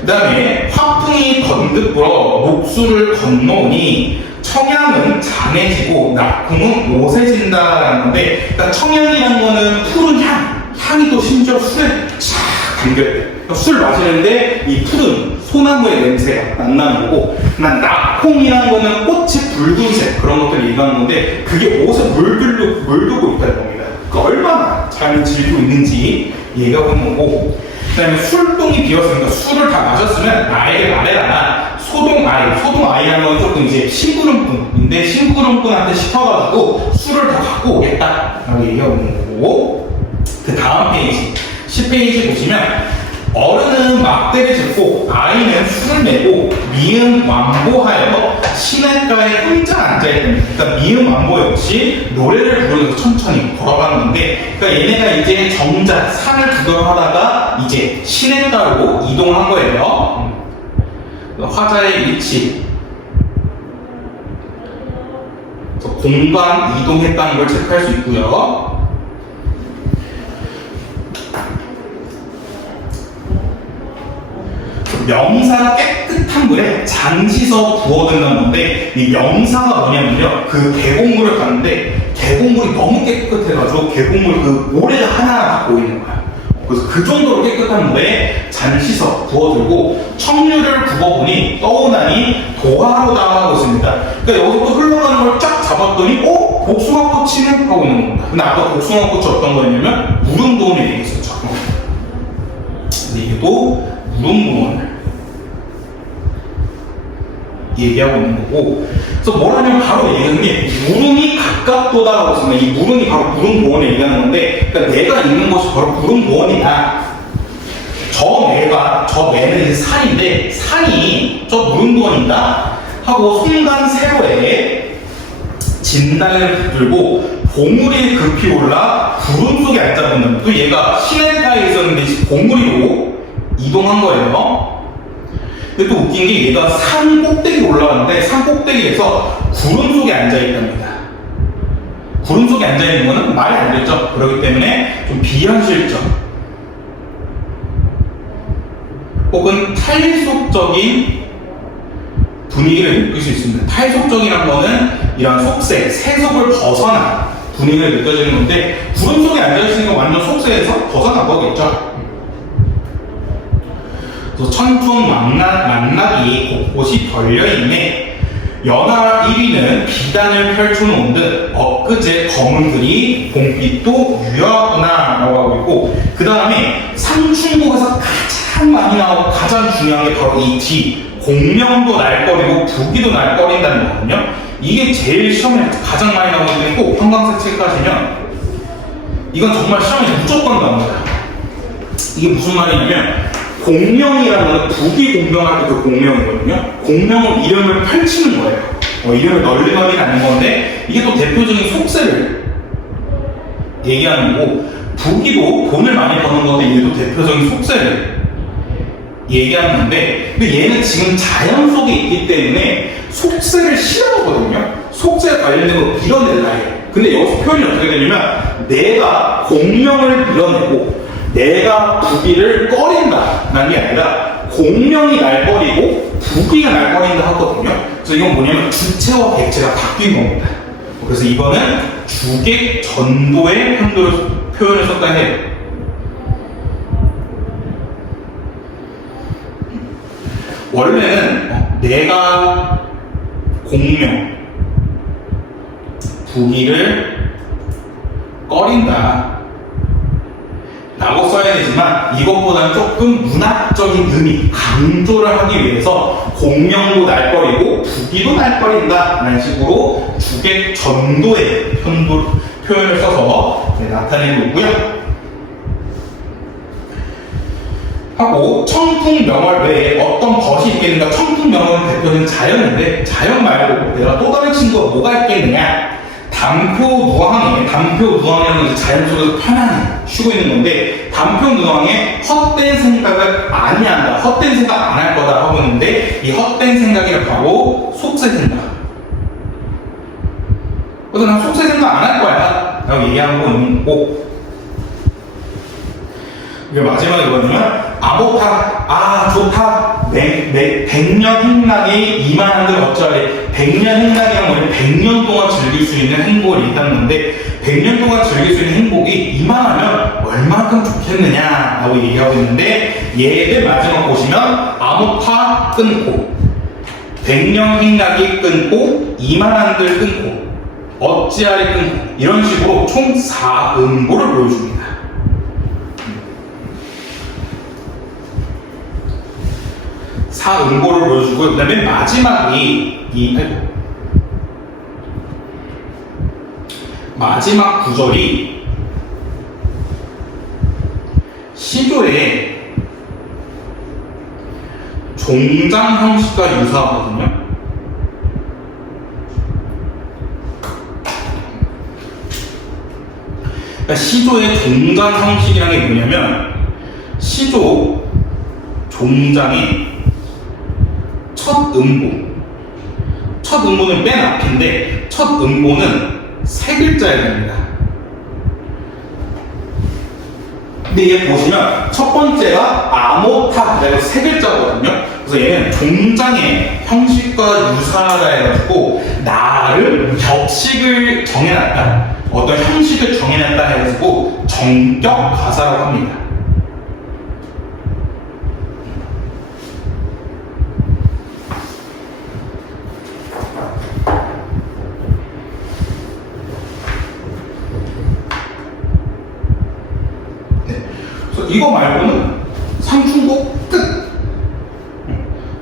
그 다음에 화풍이 번득 불어 목수를 건너오니 청향은 장해지고 낙궁은 오세진다라는 건데, 그러니까 청향이라는 거는 푸른 향이 또 심지어 술에 쫙 담겨있대요. 그러니까 술 마시는데 이 푸른 소나무의 냄새가 안 나는 거고, 낙홍이라는 거는 꽃이 붉은색, 그런 것들을 얘기하는 건데, 그게 옷에 물들고 있다는 겁니다. 그러니까 얼마나 잘 즐기고 있는지 얘기하고 있는 거고, 그 다음에 술동이 비었으니까 술을 다 마셨으면 나에게 말해라. 소동아이라는 건 조금 이제 심부름꾼인데, 심부름꾼한테 시켜가지고 술을 다 갖고 오겠다 라고 얘기하고 있는 거고, 그 다음 페이지 10페이지 보시면, 어른은 막대를 짚고 아이는 술을 내고 미음 완보하여 시냇가에 혼자 앉아야 됩니다. 그러니까 미음 완보 역시 노래를 부르면서 천천히 걸어가는 건데, 그러니까 얘네가 이제 정자 산을 구경하다가 이제 시냇가로 이동한 거예요. 화자의 위치, 공간 이동했다는 걸 체크할 수 있고요. 명사가 깨끗한 물에 잠시서 부어든다는 건데, 이 명사가 뭐냐면요, 그 계곡물을 갔는데 계곡물이 너무 깨끗해가지고 계곡물 그 모래가 하나하나 보이는 거야. 그래서 그 정도로 깨끗한 물에 잠시서 부어들고 청류를 굽어보니 떠오나니 도화로다 하고 있습니다. 그러니까 여기서 또 흘러가는 걸 쫙 잡았더니 복숭아꽃이네 하고 있는 겁니다. 근데 아까 복숭아꽃이 어떤 거였냐면 무릉도원을 얘기했었죠. 근데 이게 또 무릉도원을 얘기하고 있는 거고, 그래서 뭐라냐면 바로 얘기하는 게 무릉이 가깝도다 하고 있습니다. 이 무릉이 바로 무릉도원을 얘기하는 건데, 그러니까 내가 있는 곳이 바로 무릉도원이다. 저 매는 이제 산인데, 산이 저 무릉도원이다 하고 송단 세로에 진달래를 들고 봉우리 급히 올라 구름 속에 앉아본다. 또 얘가 시냇가에 있었는데 봉우리로 이동한 거예요. 근데 또 웃긴 게 얘가 산 꼭대기 올라가는데 산 꼭대기에서 구름 속에 앉아있답니다. 구름 속에 앉아있는 거는 말이 안 되죠. 그렇기 때문에 좀 비현실적 혹은 탈속적인 분위기를 느낄 수 있습니다. 탈속적이란 거는 이런 속세, 세속을 벗어난 분위기를 느껴지는 건데 구름 속에 앉아있으니까 완전 속세에서 벗어난 거겠죠. 그래서 천풍 만나기 곳곳이 덜려있네. 연하 1위는 비단을 펼쳐놓은 듯 엊그제 검은들이 봄빛도 유효하구나 라고 하고 있고, 그 다음에 상충곡에서 가장 많이 나오고 가장 중요한 게 바로 이 뒤 공명도 날거리고 부기도 날거린다는 거거든요. 이게 제일 시험에 가장 많이 나오기 때문에 꼭 형광색 체크하시면 이건 정말 시험에 무조건 나옵니다. 이게 무슨 말이냐면 공명이라는 건 부기 공명할 때 그 공명이거든요. 공명은 이름을 펼치는 거예요. 이름을 널리 하는 건데 이게 또 대표적인 속세를 얘기하는 거고, 부기도 돈을 많이 버는 건데 얘도 대표적인 속세를 얘기하는 건데, 근데 얘는 지금 자연 속에 있기 때문에 속세를 싫어하거든요. 속세 관련된 거 밀어내려 해요. 근데 여기서 표현이 어떻게 되냐면 내가 공명을 밀어내고 내가 부기를 꺼린다라는 게 아니라 공명이 날 꺼리고 부기가 날 꺼린다 하거든요. 그래서 이건 뭐냐면 주체와 객체가 바뀐 겁니다. 그래서 이거는 주객 전도의 표현을 썼다 해요. 원래는 내가 공명, 부기를 꺼린다 라고 써야 되지만 이것보다는 조금 문학적인 의미, 강조를 하기 위해서 공명도 날거리고 부기도 날거린다 라는 식으로 주객 전도의 표현을 써서 나타낸 거고요. 하고 청풍명월 외에 어떤 것이 있겠는가. 청풍명월은 대표적인 자연인데 자연 말고 내가 또 다른 친구가 뭐가 있겠느냐. 담표누왕이라는 자연 속에서 편안히 쉬고 있는 건데, 담표누왕에 헛된 생각을 아니한다, 헛된 생각 안 할 거다 하고 있는데, 이 헛된 생각이 바로 속세 생각. 그래서 난 속세 생각 안 할 거야 라고 얘기하고 있는 거고, 마지막에 뭐냐면 암호타, 좋다, 백년 행락이 이만한들 어쩌래. 백년 행락이란 뭐냐면 100년 동안 즐길 수 있는 행복을 얘기하는 건데, 100년 동안 즐길 수 있는 행복이 이만하면 얼마큼 좋겠느냐 라고 얘기하고 있는데, 얘를 마지막 보시면 암호타 끊고 100년 행락이 끊고 이만한들 끊고 어찌하리 끊고 이런 식으로 총 4음보를 보여줍니다. 사음보를 보여주고, 그 다음에 마지막이 마지막 구절이 시조의 종장 형식과 유사하거든요. 그러니까 시조의 종장 형식이라는 게 뭐냐면, 시조 종장이 첫 음보는 맨 앞인데 첫 음보는 세 글자여야 됩니다. 근데 얘 보시면 첫 번째가 암호타 그래서 세 글자거든요. 그래서 얘는 종장의 형식과 유사하다 해가지고 나름 격식을 정해놨다, 어떤 형식을 정해놨다 해가지고 정격 가사라고 합니다. 이거 말고는 상충곡 끝.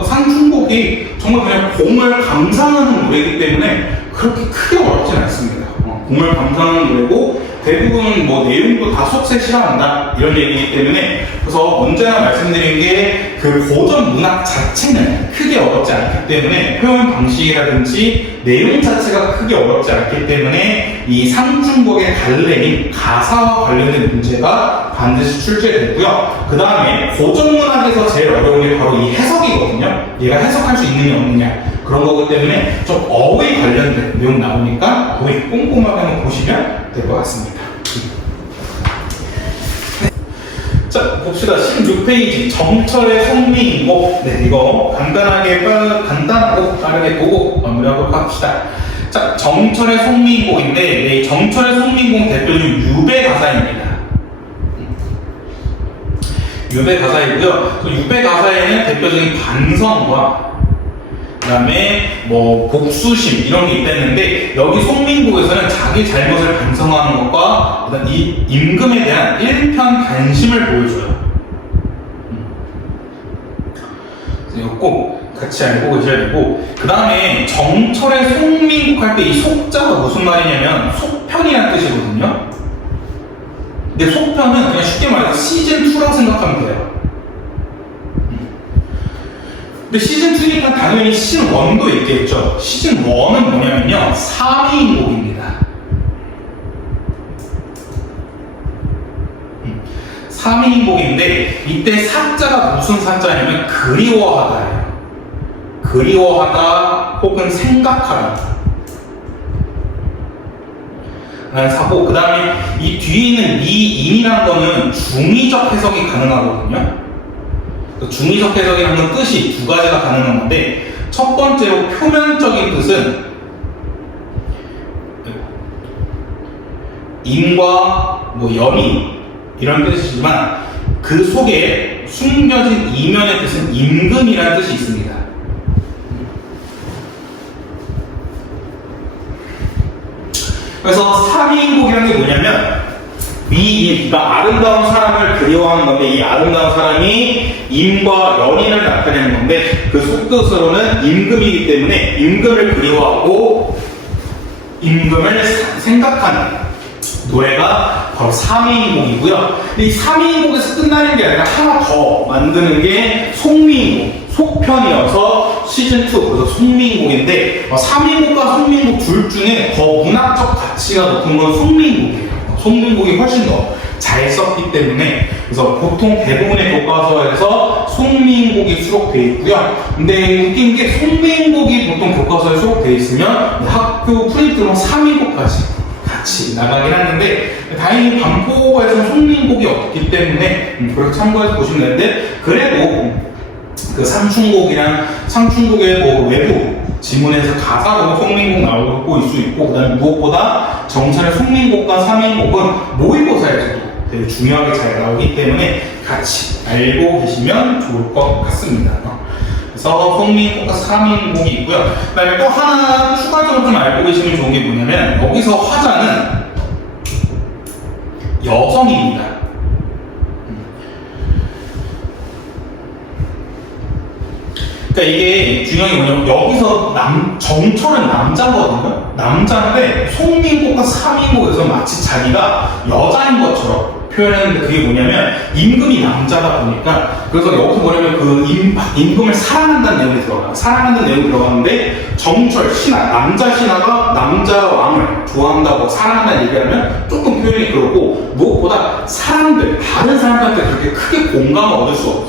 상충곡이 정말 그냥 봄을 감상하는 노래이기 때문에 그렇게 크게 어렵진 않습니다. 봄을 감상하는 노래고 대부분 뭐 내용도 다 속세 싫어한다 이런 얘기이기 때문에 그래서 언제나 말씀드린 게 그 고전 문학 자체는 크게 어렵지 않기 때문에 표현 방식이라든지 내용 자체가 크게 어렵지 않기 때문에 이 상중곡의 갈래인 가사와 관련된 문제가 반드시 출제되고요. 그 다음에 고전 문학에서 제일 어려운 게 바로 이 해석이거든요. 얘가 해석할 수 있느냐 없느냐 그런 거기 때문에 좀 어휘 관련된 내용 나오니까 어휘 꼼꼼하게 한번 보시면 될 것 같습니다. 자, 봅시다. 16페이지 정철의 성미인곡. 네, 이거 간단하고 빠르게 보고 마무리하도록 합시다. 자, 정철의 성미인곡인데 네, 정철의 성미인곡 대표적인 유배 가사입니다. 유배 가사이고요. 유배 가사에는 대표적인 반성과 그 다음에 뭐 복수심 이런 게 있다는데 여기 송민국에서는 자기 잘못을 반성하는 것과 일단 이 임금에 대한 일편단심을 보여줘요. 그래서 이거 꼭 같이 알고 계셔야 되고 그 다음에 정철의 송민국 할 때 이 속자가 무슨 말이냐면 속편이라는 뜻이거든요. 근데 속편은 그냥 쉽게 말해서 시즌2라고 생각하면 돼요. 근데 시즌2니까 당연히 시즌1도 있겠죠. 시즌1은 뭐냐면요 3위인곡입니다. 3위인곡인데 이때 사자가 무슨 사자냐면 그리워하다예요. 그리워하다 혹은 생각하다 라는 사고, 그 다음에 이 뒤에 있는 미인이라는 거는 중의적 해석이 가능하거든요. 중의적 해석이라는 뜻이 두 가지가 가능한 건데 첫 번째로 표면적인 뜻은 임과 뭐 연이 이런 뜻이지만 그 속에 숨겨진 이면의 뜻은 임금이라는 뜻이 있습니다. 그래서 3위인곡이라는 게 뭐냐면 그러니까 아름다운 사람을 그리워하는 건데 이 아름다운 사람이 임과 연인을 나타내는 건데 그 속뜻으로는 임금이기 때문에 임금을 그리워하고 임금을 생각하는 노래가 바로 3위인곡이고요. 근데 이 3위인곡에서 끝나는 게 아니라 하나 더 만드는 게 송미인곡, 속편이어서 시즌2 그래서 송미인곡인데 3위인곡과 송미인곡 둘 중에 더 문학적 가치가 높은 건 송미인곡이에요. 송민국이 훨씬 더 잘 썼기 때문에 그래서 보통 대부분의 교과서에서 송민국이 수록되어 있고요. 근데 웃긴 게 송민국이 보통 교과서에 수록되어 있으면 학교 프린트로 3위국까지 같이 나가긴 하는데 다행히 반포에서는 송민국이 없기 때문에 그렇게 참고해서 보시면 되는데 그래도 그 상춘곡의 뭐 외부 지문에서 가사로 송민곡 나오고 있을 수 있고 그 다음에 무엇보다 정철의 송민곡과 3인곡은 모의고사에서도 되게 중요하게 잘 나오기 때문에 같이 알고 계시면 좋을 것 같습니다. 그래서 송민곡과 3인곡이 있고요. 그 다음에 또 하나 추가적으로 좀 알고 계시면 좋은 게 뭐냐면 여기서 화자는 여성입니다. 그러니까 이게 중요한 게 뭐냐면 여기서 정철은 남자거든요. 남자인데 송민국과 3인국에서 마치 자기가 여자인 것처럼 표현했는데 그게 뭐냐면 임금이 남자다 보니까 그래서 여기서 뭐냐면 그 임금을 사랑한다는 내용이 들어가요. 사랑한다는 내용이 들어가는데 정철 신하, 남자 신하가 남자 왕을 좋아한다고 사랑한다는 얘기하면 조금 표현이 그렇고 무엇보다 다른 사람들한테 그렇게 크게 공감을 얻을 수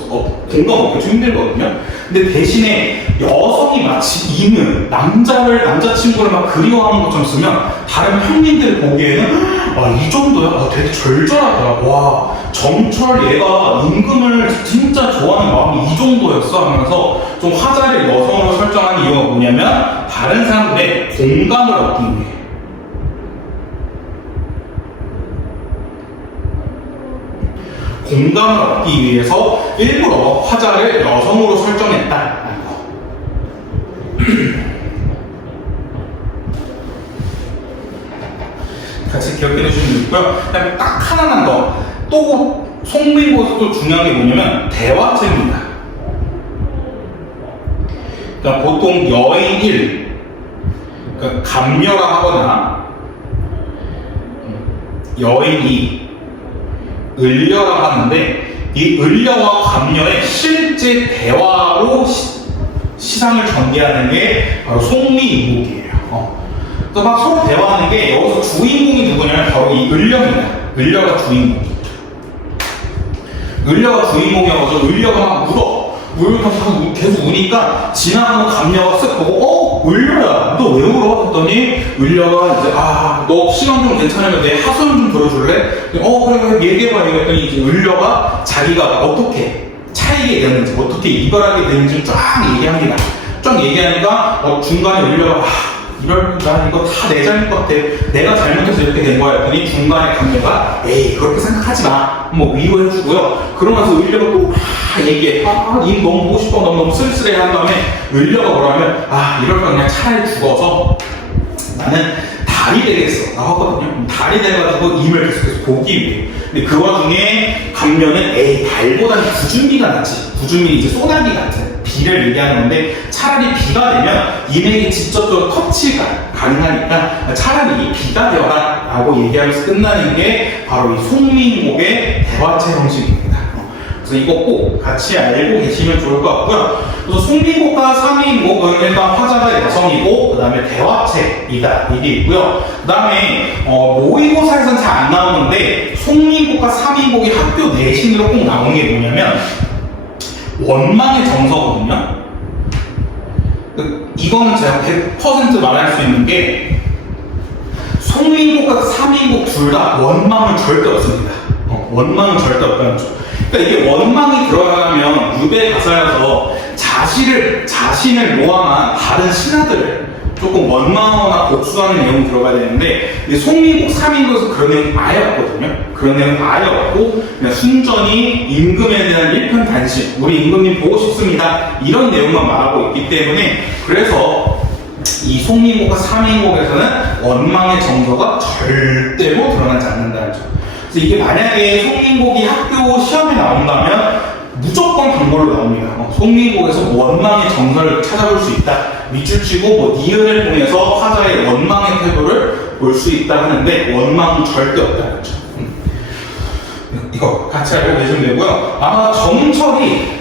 공감 얻기 좀 힘들거든요. 근데 대신에 여성이 마치 남자친구를 막 그리워하는 것처럼 쓰면 다른 평민들 보기에는 이 정도야? 되게 절절하다. 와, 정철 얘가 임금을 진짜 좋아하는 마음이 이 정도였어 하면서 좀 화자를 여성으로 설정한 이유가 뭐냐면 다른 사람들의 공감을 얻기 위해. 공감을 얻기 위해서 일부러 화자를 여성으로 설정했다는 거. 같이 기억해 두시면 좋고요. 그다음에 딱 하나만 더. 또 송민국에서 또 중요한 게 뭐냐면 대화체입니다. 그러니까 보통 여인 1, 그러니까 감녀라 하거나 여인이 을려라고 하는데 이 을려와 감녀의 실제 대화로 시상을 전개하는 게 바로 송미인곡이에요. 그래서 막 서로 대화하는 게 여기서 주인공이 누구냐면 바로 이 을려입니다. 을려가 주인공. 을려가 주인공이어서 을려가 막 울면서 계속 우니까 지나가는 감녀가 쓱 보고 을려야 너 왜 울어? 했더니 을려가 이제 너 시간 좀 괜찮으면 내 하소연 좀 들어줄래? 그래 얘기해봐 이랬더니 이제 을려가 자기가 어떻게 차이게 되는지 어떻게 이별하게 되는지 쫙 얘기합니다. 쫙 얘기하니까 중간에 을려가 난 이거 다 내 잘못 같아. 내가 잘못해서 이렇게 된 거야. 했더니 중간에 감녀가 에이 그렇게 생각하지 마. 뭐 위로해주고요. 그러면서 을려가 또 얘기해. 님 너무 보고 싶어. 너무 쓸쓸해 한 다음에 을려가 뭐라면 이럴 거 그냥 차라리 죽어서 나는 달이 되겠어. 라고 하거든요. 달이 돼가지고 임을 계속해서 보기 위해. 근데 그 와중에 감녀는 에이 달보다는 부준비가 낫지. 부준비 이제 소나기 같은 비를 얘기하는 건데 차라리 비가 되면 임에게 직접적으로 터치가 가능하니까 차라리 비가 되어라 라고 얘기하면서 끝나는 게 바로 이 송미인곡의 대화체 형식입니다. 그래서 이거 꼭 같이 알고 계시면 좋을 것 같고요. 그래서 송미인곡과 삼미인곡은 일단 화자가 여성이고 그 다음에 대화체이다 이게 있고요. 그 다음에 모의고사에서는 잘 안 나오는데 송미인곡과 삼미인곡이 학교 내신으로 꼭 나오는 게 뭐냐면 원망의 정서거든요. 이거는 제가 100% 말할 수 있는 게 송미인곡과 삼미인곡 둘 다 원망은 절대 없습니다. 원망은 절대 없다는 거죠. 그러니까 이게 원망이 들어가면 유배 가사여서 자신을 모함한 다른 신하들을 조금 원망하거나 복수하는 내용이 들어가야 되는데 송미인곡, 삼미인곡에서 그런 내용이 아예 없거든요. 그런 내용이 아예 없고 그냥 순전히 임금에 대한 일편단심, 우리 임금님 보고 싶습니다 이런 내용만 말하고 있기 때문에 그래서 이 송미인곡과 삼미인곡에서는 원망의 정서가 절대로 드러나지 않는다는 점. 그래서 이게 만약에 송미인곡이 학교 시험에 나온다면 무조건 단골로 나옵니다. 송미인곡에서 원망의 정서를 찾아볼 수 있다. 밑줄 치고 니은을 통해서 화자의 원망의 태도를 볼 수 있다 하는데 원망은 절대 없다는 거죠. 이거 같이 알고 계시면 되고요. 아마 정철이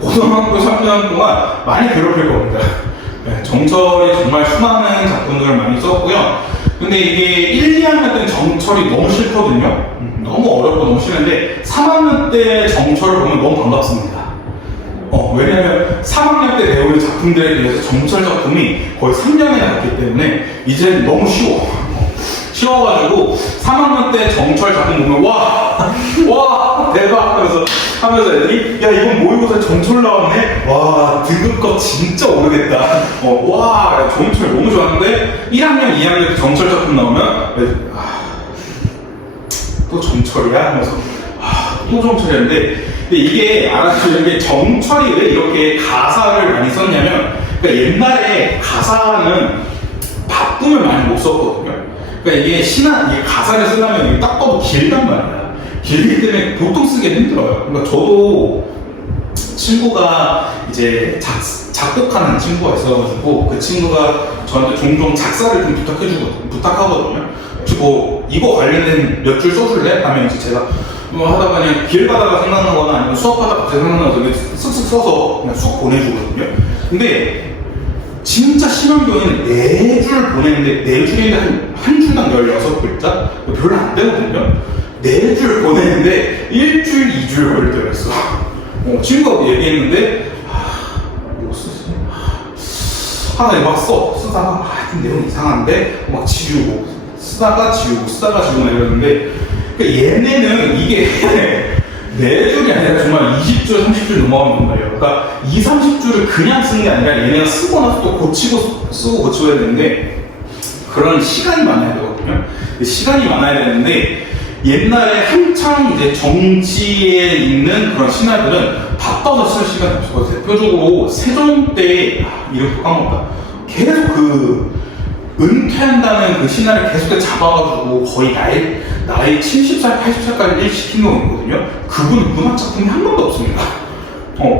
고등학교 3년 동안 많이 괴롭힐 겁니다. 정철이 정말 수많은 작품들을 많이 썼고요. 근데 이게 1, 2학년 때는 정철이 너무 싫거든요. 너무 어렵고 너무 싫은데 3학년 때 정철을 보면 너무 반갑습니다. 왜냐면 3학년 때 배우는 작품들에 비해서 정철 작품이 거의 3년이나 갔기 때문에 이제 너무 쉬워가지고 3학년 때 정철 작품 보면 와 대박 하면서 애들이 야 이건 모의고사에 정철 나왔네. 와 등급컷 진짜 오르겠다. 와 정철 너무 좋았는데 1학년 2학년 때 정철 작품 나오면 애들, 또 정철이야 하면서 또 정철이었는데 근데 이게 알아주시는 게 정철이 왜 이렇게 가사를 많이 썼냐면 그러니까 옛날에 가사는 바쁨을 많이 못 썼거든요. 그러니까 이게 가사를 쓰려면 이게 딱 봐도 길단 말이야. 길기 때문에 보통 쓰기는 힘들어요. 그러니까 저도 친구가 이제 작곡하는 친구가 있어가지고 그 친구가 저한테 종종 작사를 좀 부탁하거든요. 이거 관련된 몇 줄 써줄래? 하면 이제 제가 하다가 그냥 길 가다가 생각나는 거나 아니면 수업하다가 갑자기 생각나서 쓱쓱 써서 그냥 쑥 보내주거든요. 근데 진짜 심한 경우에는 4줄 보내는데 4줄인데 한 줄당 16글자? 별로 안 되거든요. 4줄 보내는데 1줄, 2줄 걸릴 때가 있어. 친구가 얘기했는데 뭐 쓰지? 하나 막 쓰다가 좀 내용 이상한데 막 지우고 쓰다가 지우고 이러는데 그러니까 얘네는 이게 4줄이 아니라 정말 20줄, 30줄 넘어가는 거예요. 그러니까 2, 30줄을 그냥 쓰는 게 아니라 얘네가 쓰고 나서 또 쓰고 고치고 해야 되는데 그런 시간이 많아야 되거든요. 시간이 많아야 되는데 옛날에 한창 이제 정치에 있는 그런 신하들은 바빠서 쓸 시간이 없어서 대표적으로 세종 때 이름도 까먹었다. 계속 은퇴한다는 그 신하를 계속 잡아가지고 거의 나이 70살, 80살까지 일 시킨 경우 있거든요. 그분은 문학작품이 한 번도 없습니다.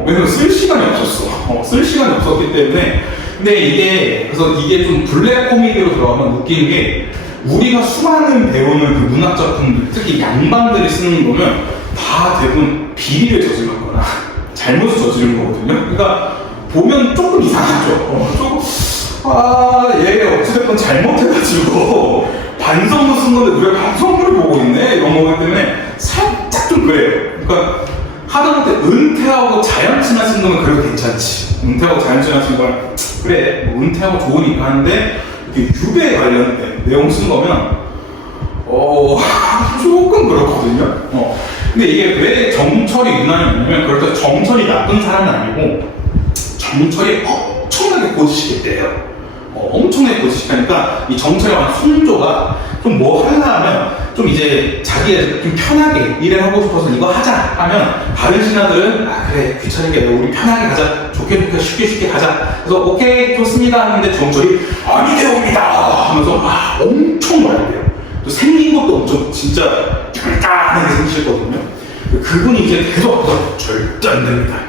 왜냐면 쓸 시간이 없었어. 쓸 시간이 없었기 때문에. 근데 그래서 이게 좀 블랙 코미디로 들어가면 웃기는 게 우리가 수많은 배우는 그 문학 작품들, 특히 양반들이 쓰는 거는 다 대부분 비리를 저질렀거나 잘못을 저지른 거거든요. 그러니까 보면 조금 이상하죠. 조금 얘 어찌됐건 잘못해가지고 반성문 쓴 건데 왜 반성문을 보고 있네? 이런 거기 때문에 살짝 좀 그래요. 그러니까 하다못해 은퇴하고 자연친화 쓴 거면 그래도 괜찮지. 은퇴하고 자연친화 쓴 걸 그래 뭐 은퇴하고 좋으니까 하는데 이렇게 유배 관련된 내용 쓴 거면 조금 그렇거든요. 근데 이게 왜 정철이 유난히 있냐면 그렇다고 정철이 나쁜 사람은 아니고 정철이 엄청나게 고지시켰대요. 엄청나게 고지시키니까 이 정철의 손조가 좀 뭐 하려 하면 좀 이제 자기가 좀 편하게 일을 하고 싶어서 이거 하자 하면 다른 신하들은 그래 귀찮게 우리 편하게 가자 좋게 쉽게 가자 그래서 오케이 좋습니다 하는데 정철이 아니 되옵니다 하면서 엄청 말해요. 또 생긴 것도 엄청 진짜 깐깐하게 생기셨거든요. 그분이 이제 계속 절대 안 됩니다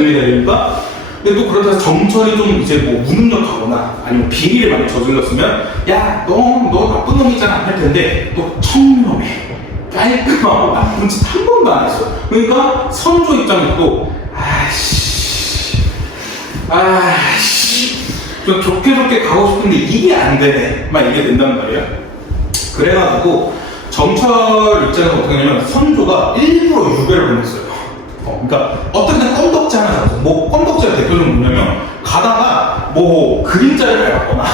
이러니까 근데 또 그렇다고 정철이 좀 이제 뭐 무능력하거나 아니면 비리를 많이 저질렀으면 야 너 나쁜 놈이잖아 할 텐데 또 청렴해 깔끔하고 나쁜 짓 한 번도 안 했어. 그러니까 선조 입장에서 또 좀 좋게 가고 싶은데 이게 안 되네 막 이게 된단 말이에요. 그래가지고 정철 입장에서 어떻게 하냐면 선조가 일부러 유배를 보냈어요. 그러니까 어떤 때 껌덕지 하나 잡았어. 뭐 껌덕지가 대표적으로 뭐냐면 가다가 뭐 그림자를 밟았거나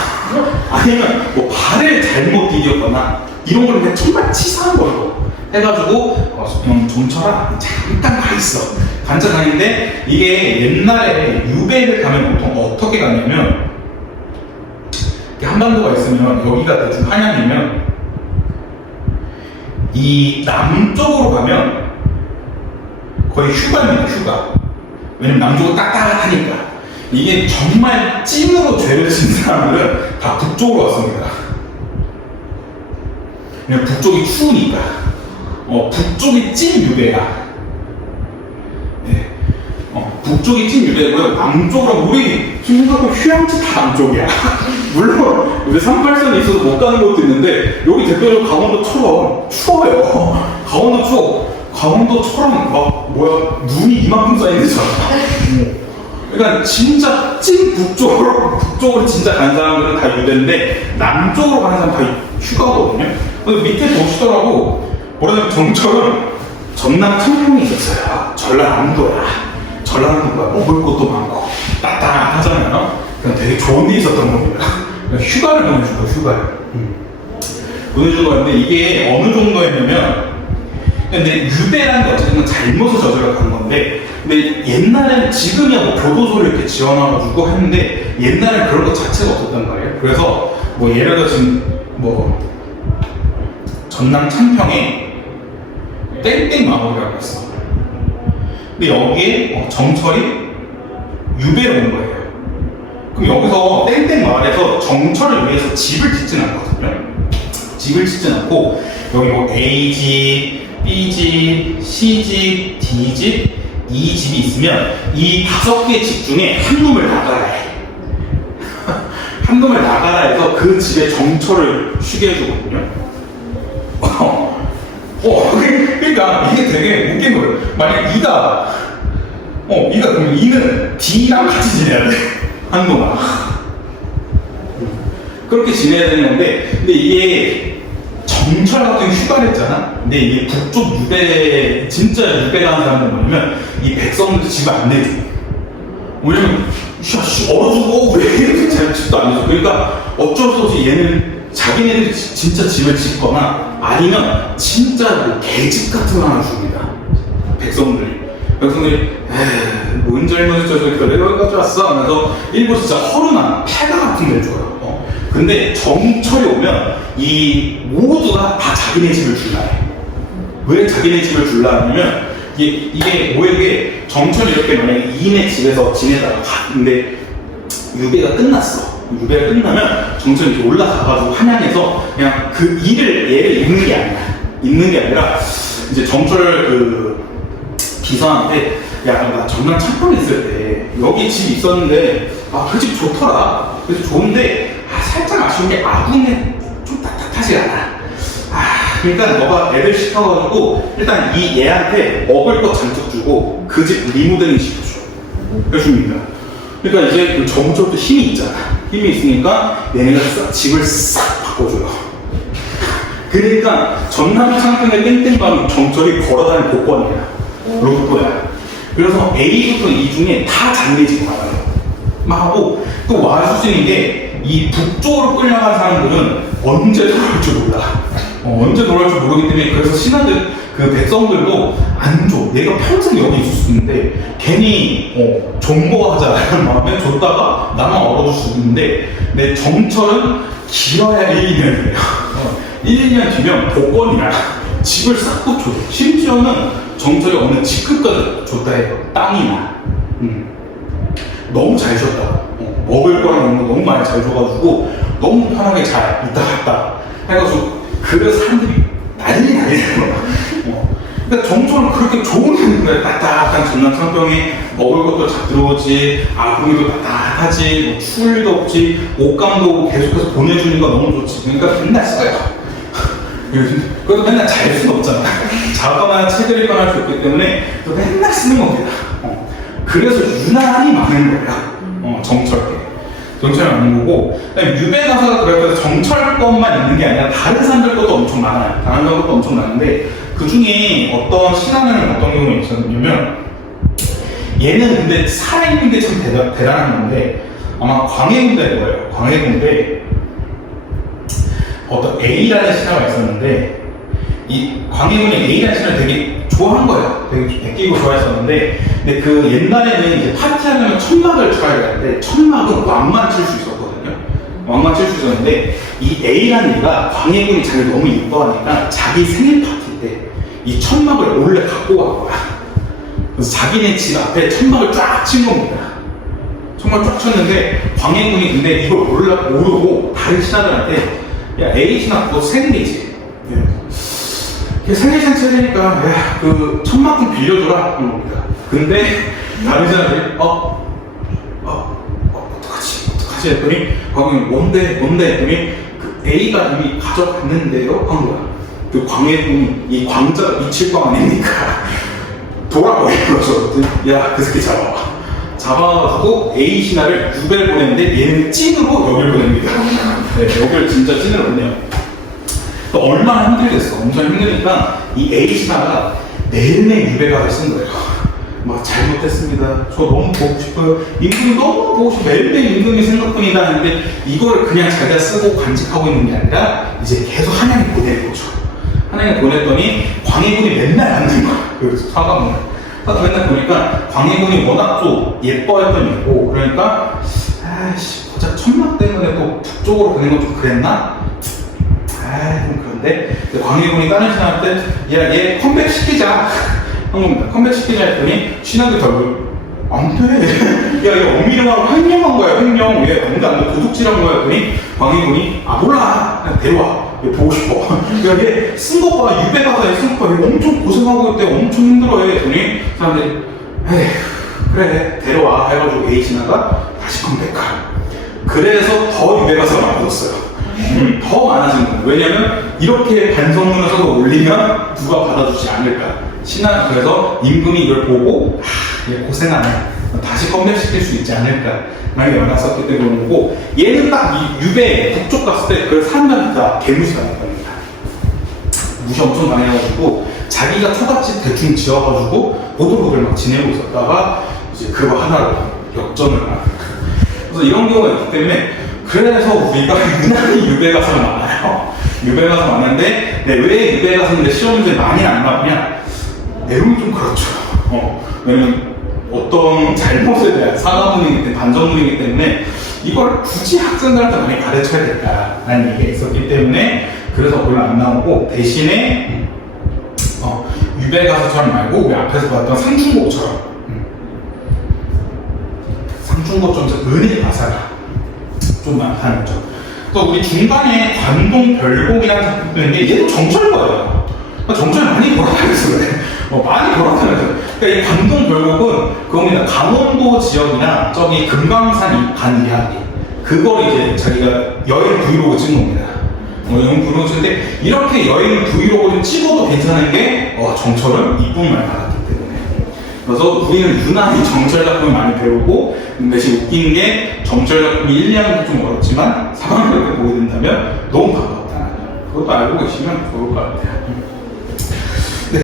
아니면 뭐 발을 잘못 디뎠거나 이런 걸 그냥 정말 치사한 걸로 해가지고 정철아 잠깐 가 있어. 간장 다니는데 이게 옛날에 유배를 가면 보통 어떻게 가냐면 한반도가 있으면 여기가 대충 한양이면 이 남쪽으로 가면 거의 휴가입니다, 휴가. 왜냐면 남쪽은 딱딱하니까. 이게 정말 찐으로 죄를 진 사람들은 다 북쪽으로 왔습니다. 왜냐면 북쪽이 추우니까. 북쪽이 찐 유배야. 네. 북쪽이 찐 유배고요. 남쪽으로 우리 중국하고 휴양지 다 남쪽이야. 물론 요새 38선이 있어서 못 가는 것도 있는데 여기 대표적으로 강원도처럼 추워요. 강원도 추워. 강원도처럼 막 눈이 이만큼 쌓이는 데잖아. 그러니까 진짜 찐 북쪽으로 진짜 가는 사람들은 다 유대인데 남쪽으로 가는 사람은 다 휴가거든요. 근데 밑에 보시더라고 뭐라냐면 정철은 전남 창평이 있었어요. 전라남도야. 전라남도가 먹을 것도 많고 따뜻하잖아요. 그냥 되게 좋은 데 있었던 겁니다. 휴가를 보내준 거예요. 휴가를 보내준 거였는데 이게 어느 정도였냐면 근데 유배라는 게 어쨌든 잘못을 저질러간 건데 근데 옛날에는 지금이야 뭐 교도소를 이렇게 지어놔가지고 했는데 옛날에는 그런 것 자체가 없었단 말이에요. 그래서 뭐 예를 들어 지금 뭐 전남 창평에 땡땡 마을이라고 있어. 근데 여기에 정철이 유배를 온 거예요. 그럼 여기서 땡땡 마을에서 정철을 위해서 집을 짓진 않거든요. 집을 짓진 않고 여기 뭐 A집 B집, C집, D집, E집이 있으면 이 5개의 집 중에 한 놈을 나가라 해. 한 놈을 나가라 해서 그 집에 정철을 쉬게 해주거든요. 그러니까 이게 되게 웃긴 거예요. 만약 이가 그러면 이는 D랑 같이 지내야 돼. 한 놈아. 그렇게 지내야 되는 건데 근데 이게 정철 같은 휴가를 했잖아. 근데 이게 북쪽 유배 진짜 유배 가는 사람들 뭐냐면 이 백성들도 집을 안 내줘. 왜냐면 얼어 죽어 왜 이렇게 잘 집도 안 내줘. 그러니까 어쩔 수 없이 얘는 자기네들이 진짜 집을 짓거나 아니면 진짜 뭐 개집 같은 거 하나 줍니다. 백성들이 뭔 잘못을 저저니까 내가 여기까지 왔어 하면서 일부 진짜 허름한 패가 같은 걸 줘요. 근데 정철이 오면 이 모두가 다 자기네 집을 줄라 해. 왜 자기네 집을 줄라 하냐면 이게 뭐에게 정철이 이렇게 만약에 이인의 집에서 지내다가 갔는데 유배가 끝났어. 유배가 끝나면 정철이 이렇게 올라가가지고 한양에서 그냥 그 얘를 있는 게 아니라 이제 정철 그 비서한테 야, 나 전남 창평에 있을 때 여기 집 있었는데 그 집 좋더라. 그래서 좋은데 살짝 아쉬운 게 아궁에 좀 하지 않아. 그러니까 너가 애들 시켜가지고 일단 이 애한테 먹을 거 잔뜩 주고 그 집 리모델링 시켜줘. 해줍니다. 그러니까 이제 그 정철도 힘이 있잖아. 힘이 있으니까 얘네가 집을 싹 바꿔줘요. 그러니까 전남 창평의 땡땡방이 정철이 걸어다니는 복권이야. 로또야. 그래서 A부터 E 중에 다 장례지고 나가요. 막 하고 또 와주시는 게 이 북쪽으로 끌려간 사람들은 언제 돌아올 줄 몰라. 언제 돌아올 줄 모르기 때문에 그래서 신하들 그 백성들도 안 줘. 얘가 평생 여기 있을 수 있는데 괜히 존버하자라는 마음에 줬다가 나만 얼어줄 수 있는데 내 정철은 길어야 1, 2년이에요. 1, 2년 뒤면 복권이야. 집을 싹 줘. 심지어는 정철이 어느 직급까지 줬다 해요. 땅이나. 너무 잘 줬다. 먹을 거랑 이런 거 너무 많이 잘 줘가지고 너무 편하게 잘 있다 갔다 해가지고 그래서 사람들이 난리 나는 거야. 그러니까 정철은 그렇게 좋은 거야. 따뜻한 전남 창평에 먹을 것도 잘 들어오지, 아궁이도 따뜻하지, 뭐 추울 일도 없지, 옷감도 계속해서 보내주니까 너무 좋지. 그러니까 맨날 써요. 그래도 맨날 잘 수는 없잖아. 자거나 책을 읽거나 할 수 없기 때문에 또 맨날 쓰는 겁니다. 그래서 유난히 많은 거야. 정철. 정철이 많은 거고, 그다음에 유배 가사가 그럴 때 정철 것만 있는 게 아니라 다른 사람들 것도 엄청 많아요. 다른 사람들 것도 엄청 많은데 그 중에 어떤 신화는 어떤 경우가 있었냐면 얘는 근데 살아있는 게 참 대단한 건데 아마 광해군대일 거예요. 광해군대 어떤 A라는 신화가 있었는데 이 광해군이 A라는 신화를 되게 좋아한 거예요. 되게 베끼고 좋아했었는데 근데 그 옛날에는 이제 파티하려면 천막을 쳐야 되는데 천막은 왕만 칠 수 있었거든요. 왕만 칠 수 있었는데 이 A라는 애가 광해군이 자기를 너무 이뻐하니까 자기 생일 파티 때 이 천막을 몰래 갖고 간 거야. 그래서 자기네 집 앞에 천막을 쫙 친 겁니다. 천막을 쫙 쳤는데 광해군이 근데 이걸 모르고 다른 신하들한테 야 A 신하 너 생일이지? 생일 잔치니까 야 그 천막 좀 빌려줘라 그런 겁니다. 근데 다른 사람들이 어떡하지 했더니 광해군이 뭔데 했더니 그 A가 이미 가져갔는데요 한 거야. 그 광해군이 이 광자가 미칠 거 아닙니까? 돌아버린 거죠. 야 그 새끼 잡아가지고 A 신하를 유배를 보냈는데 얘는 찐으로 여길 보냅니다. 네, 여길 진짜 찐으로 보내요. 또 얼마나 힘들겠어. 엄청 힘드니까 이 A 신하가 매일매일 유배가를 쓴 거예요. 막 잘못했습니다. 저 너무 보고 싶어요. 임금이 너무 보고 싶어. 매일매일 임금이 생각뿐이다 하는데 이걸 그냥 자기가 쓰고 간직하고 있는 게 아니라 이제 계속 한양에 보내는 거죠. 한양에 보냈더니 광해군이 맨날 앉는 거야. 여기서 사과문을. 그래서 맨날 보니까 광해군이 워낙 또 예뻐했던 일이고 그러니까 아이씨 고작 천막 때문에 또 북쪽으로 보낸 건 좀 그랬나? 좀 그런데 광해군이 다른 신하한테 야 얘 컴백 시키자 한 겁니다. 컴백 시키자 했더니 신하들 결국 안돼. 야 얘 엄밀하고 횡령한 거야. 횡령. 얘 안돼 도둑질한 거야 했더니 광해군이 몰라 그냥 데려와. 얘 보고 싶어. 야 얘 쓴 거 봐. 유배 가서 얘 쓴 거 봐. 얘 엄청 고생하고 있대. 엄청 힘들어해 했더니 사람들이 에휴 그래 데려와 해가지고 A 신하가 다시 컴백하. 그래서 더 유배 가서 많아졌어요. 더 많아진 거예요. 왜냐면 이렇게 반성문을 써서 올리면 누가 받아주지 않을까. 신하 그래서 임금이 이걸 보고 얘 고생하네. 다시 컴백시킬 수 있지 않을까. 라는 게 많았었기 때문에 그런 거고 얘는 딱 이 유배 북쪽 갔을 때 그 사람들한테 다 개무시가 났답니다. 무시 엄청 당해가지고 자기가 초가집 대충 지어가지고 보들보들 막 지내고 있었다가 이제 그거 하나로 역전을 하는. 그래서 이런 경우가 있기 때문에 그래서 우리가 유난히 유배 가서는 많아요. 유배 가서 많은데 왜 유배 가서인데 시험 문제 많이 안 나오냐? 내용이 좀 그렇죠. 왜냐면 어떤 잘못에 대한 사과문이기 때문에 반성문이기 때문에 이걸 굳이 학생들한테 많이 가르쳐야 될까라는 얘기가 있었기 때문에 그래서 별로 안 나오고 대신에 유배 가서처럼 말고 우리 앞에서 봤던 상충고처럼 상충고처럼 은혜 가사가 좀 많다는 거죠. 또 우리 중간에 관동별곡이라는 작품도 있는데 얘도 정철 거예요. 정철 많이 돌아다녔어 그래. 많이 돌아다녔어요. 그러니까 이 관동별곡은 그겁니다. 강원도 지역이나 저기 금강산 간 이야기 그걸 이제 자기가 여행 브이로그 찍은 겁니다. 여행 브이로그 찍는데 이렇게 여행 브이로그를 찍어도 괜찮은 게 정철은 이쁜 말 받았기 때문에. 그래서 우리는 유난히 정철 작품을 많이 배우고, 근데 지금 웃긴 게 정철 작품이 1, 2학년 좀 어렵지만 3학년 때 보게 된다면 너무 반갑다. 그것도 알고 계시면 좋을 것 같아요.